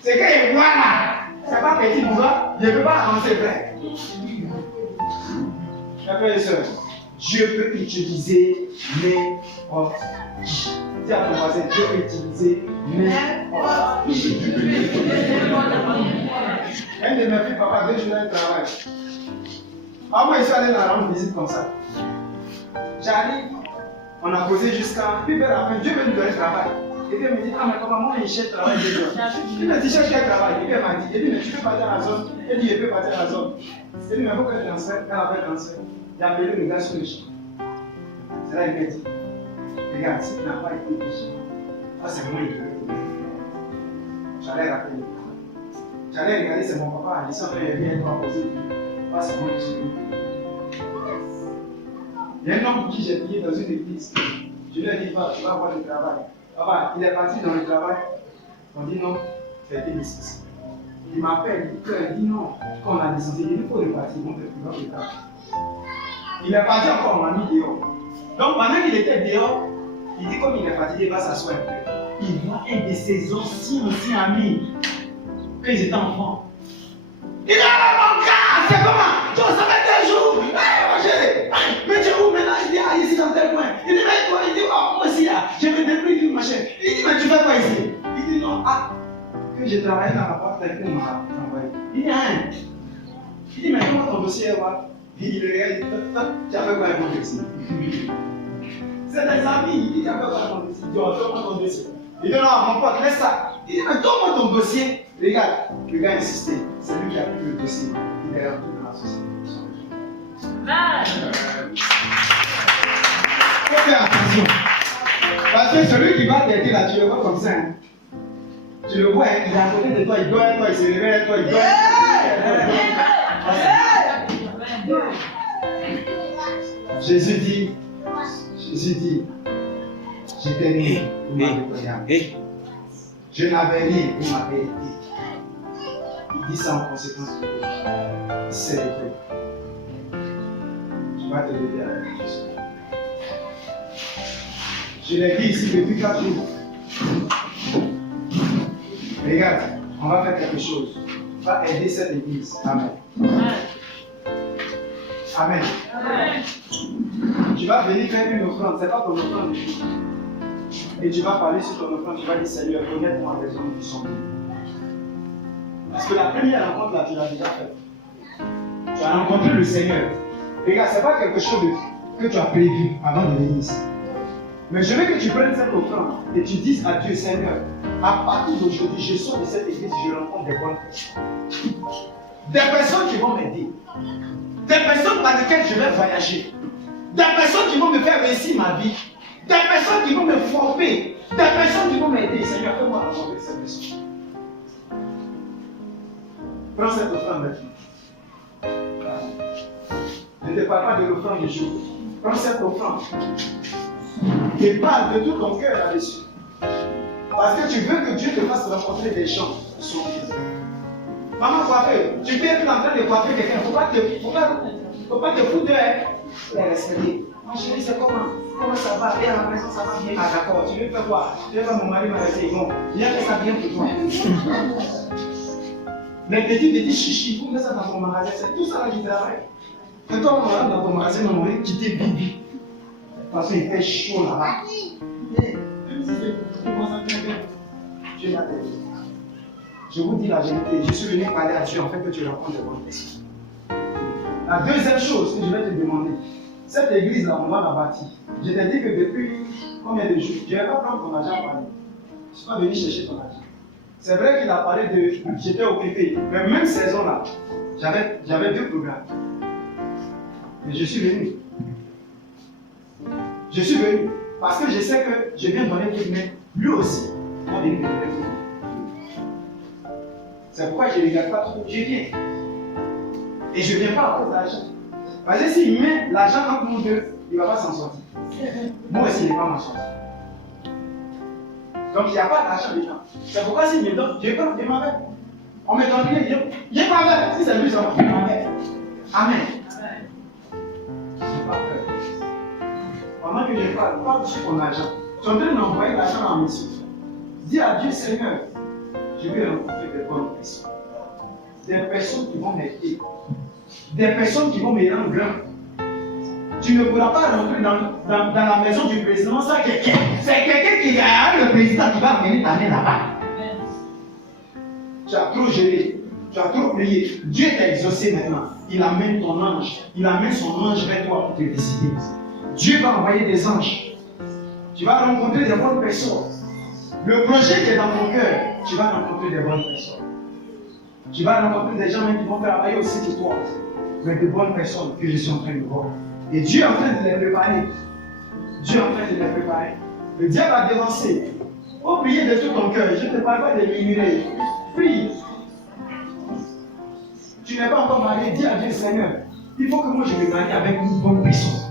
C'est qu'il voit là. C'est pas petit pour toi, je ne peux pas avancer, frère. Frères et sœurs, Dieu peut utiliser n'importe qui. Dis à ton voisin, Dieu peut utiliser n'importe qui. Un de mes filles, papa, 2 journées de travail. Moi, je suis allé dans la rendre visite comme ça. J'arrive, on a posé jusqu'à. Puis vers la fin, Dieu veut nous donner le travail. Et puis elle me dit, ah mais comment moi il cherche travail de Dieu. Il me dit, cherche quel travail. Et puis elle m'a dit, et puis mais tu peux partir à la zone. Elle dit, je peux partir à la zone. Et puis mais pourquoi elle transfère? Elle avait transfert. J'ai appelé le gars sur le champ. C'est là qu'il m'a dit, regarde, si tu n'as pas été vigilant, c'est moi qui veux. J'allais rappeler. J'allais regarder, c'est mon papa. Il s'en fait bien, il va poser. C'est moi qui suis venu. Il y a un homme pour qui j'ai prié dans une église. Je lui ai dit, tu vas avoir du travail. Papa, il est parti dans le travail. On dit non, c'est été nécessaire. Il m'appelle, il dit non. Quand on a descendu, il faut repartir, on peut plus le travail. Il est parti encore, on m'a mis dehors. Donc pendant qu'il était dehors, il dit comme il est fatigué, il va s'asseoir un peu. Il voit un de ses anciens amis, quand ils étaient enfants. Il est là, mon gars, c'est comment? Tu ça fait 2 jours. Mais tu es où maintenant? Il dit, ah, ici dans tel coin. Il dit, mais toi, il dit, oh, moi aussi, là, je vais détruire une machin. Il dit, mais tu fais quoi ici? Il dit, non, que j'ai travaillé dans la porte avec nous, on m'a envoyé. Il dit, hein? Il dit, mais comment ton dossier est là? Il dit, regarde, tu as fait quoi avec mon dossier? C'est des amis, il dit, tu as fait quoi avec mon dossier? Il dit, oh, donne-moi ton dossier. Il dit, non, mon pote, laisse ça. Il dit, mais donne-moi ton dossier. Regarde, le gars insistait, c'est lui qui a pris le dossier. Il est rentré dans la société. Il faut faire attention. Parce que celui qui va t'aider là, tu le vois comme ça. Hein. Tu le vois, il est à côté de toi, il dort, toi, il se réveille, toi, il dort. Jésus dit, j'étais né, vous m'avez regardé. Je n'avais rien, vous m'avez aidé. Il dit ça en conséquence de l'autre. C'est le truc. Tu vas te lever à la vie. Je l'ai dit ici depuis 4 jours. Regarde, on va faire quelque chose. On va aider cette église. Amen. Amen. Amen. Tu vas venir faire une offrande. Ce n'est pas ton offrande. Et tu vas parler sur ton offrande. Tu vas dire, Seigneur, connais-moi les hommes qui sont venus. Parce que la première rencontre là, tu l'as déjà faite. Tu as rencontré le Seigneur. Regarde, ce n'est pas quelque chose que tu as prévu avant de venir ici. Mais je veux que tu prennes cette offrande et tu dises à Dieu, Seigneur, à partir d'aujourd'hui, je sors de cette église, je rencontre des bonnes personnes. Des personnes qui vont m'aider. Des personnes par lesquelles je vais voyager. Des personnes qui vont me faire réussir ma vie. Des personnes qui vont me former. Des personnes qui vont m'aider. Seigneur, fais-moi rencontrer ces personnes. Prends cette offrande maintenant. Ne te parle pas de l'offrande du jour. Prends cette offrande. Et parle de tout ton cœur là-dessus. Parce que tu veux que Dieu te fasse rencontrer des gens qui sont visés. Maman coiffeuse, tu peux être en train de coiffer quelqu'un. Il ne faut pas te foutre de respecter. Ma chérie, c'est comment ça va? Et à la maison, ça va bien. Ah d'accord, tu veux faire quoi? Tu veux faire mon mari m'a laissé. Bon, viens faire ça bien pour toi. Les petits chichis, il faut mettre ça dans ton magasin. C'est tout ça là qui travaille. Et toi, on va dans ton magasin, on va quitter Bibi. Parce qu'il fait chaud là-bas. Mais même si c'est pour commencer à faire, Dieu va t'aider. Je vous dis la vérité, je suis venu parler à Dieu en fait que tu rencontres des bonnes personnes. La deuxième chose que je vais te demander, cette église-là, on va la bâtir. Je t'ai dit que depuis combien de jours, je ne vais pas prendre ton argent à parler. Je ne suis pas venu chercher ton argent. C'est vrai qu'il a parlé de. J'étais occupé, mais même saison-là, j'avais 2 programmes. Mais je suis venu. Je suis venu parce que je sais que je viens donner tout, mais lui aussi va venir donner tout. C'est pourquoi je ne regarde pas trop, je viens. Et je ne viens pas à cause de l'argent. Parce que s'il met l'argent entre nous deux, il ne va pas s'en sortir. Moi aussi, il n'est pas m'en sortir. Donc il n'y a pas d'argent dedans. C'est pourquoi s'il me donne, je peux demander. On me donne rien, je pas peur. Si c'est lui, ça va demander. Amen. Je n'ai pas peur. Pendant que je parle, pas sur ton argent. Tu es en train d'envoyer l'argent en mission. Dis à Dieu, Seigneur, je vais rencontrer des bonnes personnes. Des personnes qui vont m'aider. Des personnes qui vont me rendre grand. Tu ne pourras pas rentrer dans la maison du président sans quelqu'un. C'est quelqu'un qui a le président qui va venir t'amener là-bas. Tu as trop géré, tu as trop prié. Dieu t'a exaucé maintenant. Il amène ton ange. Il amène son ange vers toi pour te décider. Dieu va envoyer des anges. Tu vas rencontrer des bonnes personnes. Le projet qui est dans ton cœur, tu vas rencontrer des bonnes personnes. Tu vas rencontrer des gens qui vont travailler aussi pour toi. Mais de bonnes personnes que je suis en train de voir. Et Dieu est en train de les préparer. Dieu est en train de les préparer. Le diable a dévancé. Faut prier de tout ton cœur. Je ne te parle pas de murmurer. Prie. Tu n'es pas encore marié. Dis à Dieu, Seigneur, il faut que moi je me marie avec une bonne personne.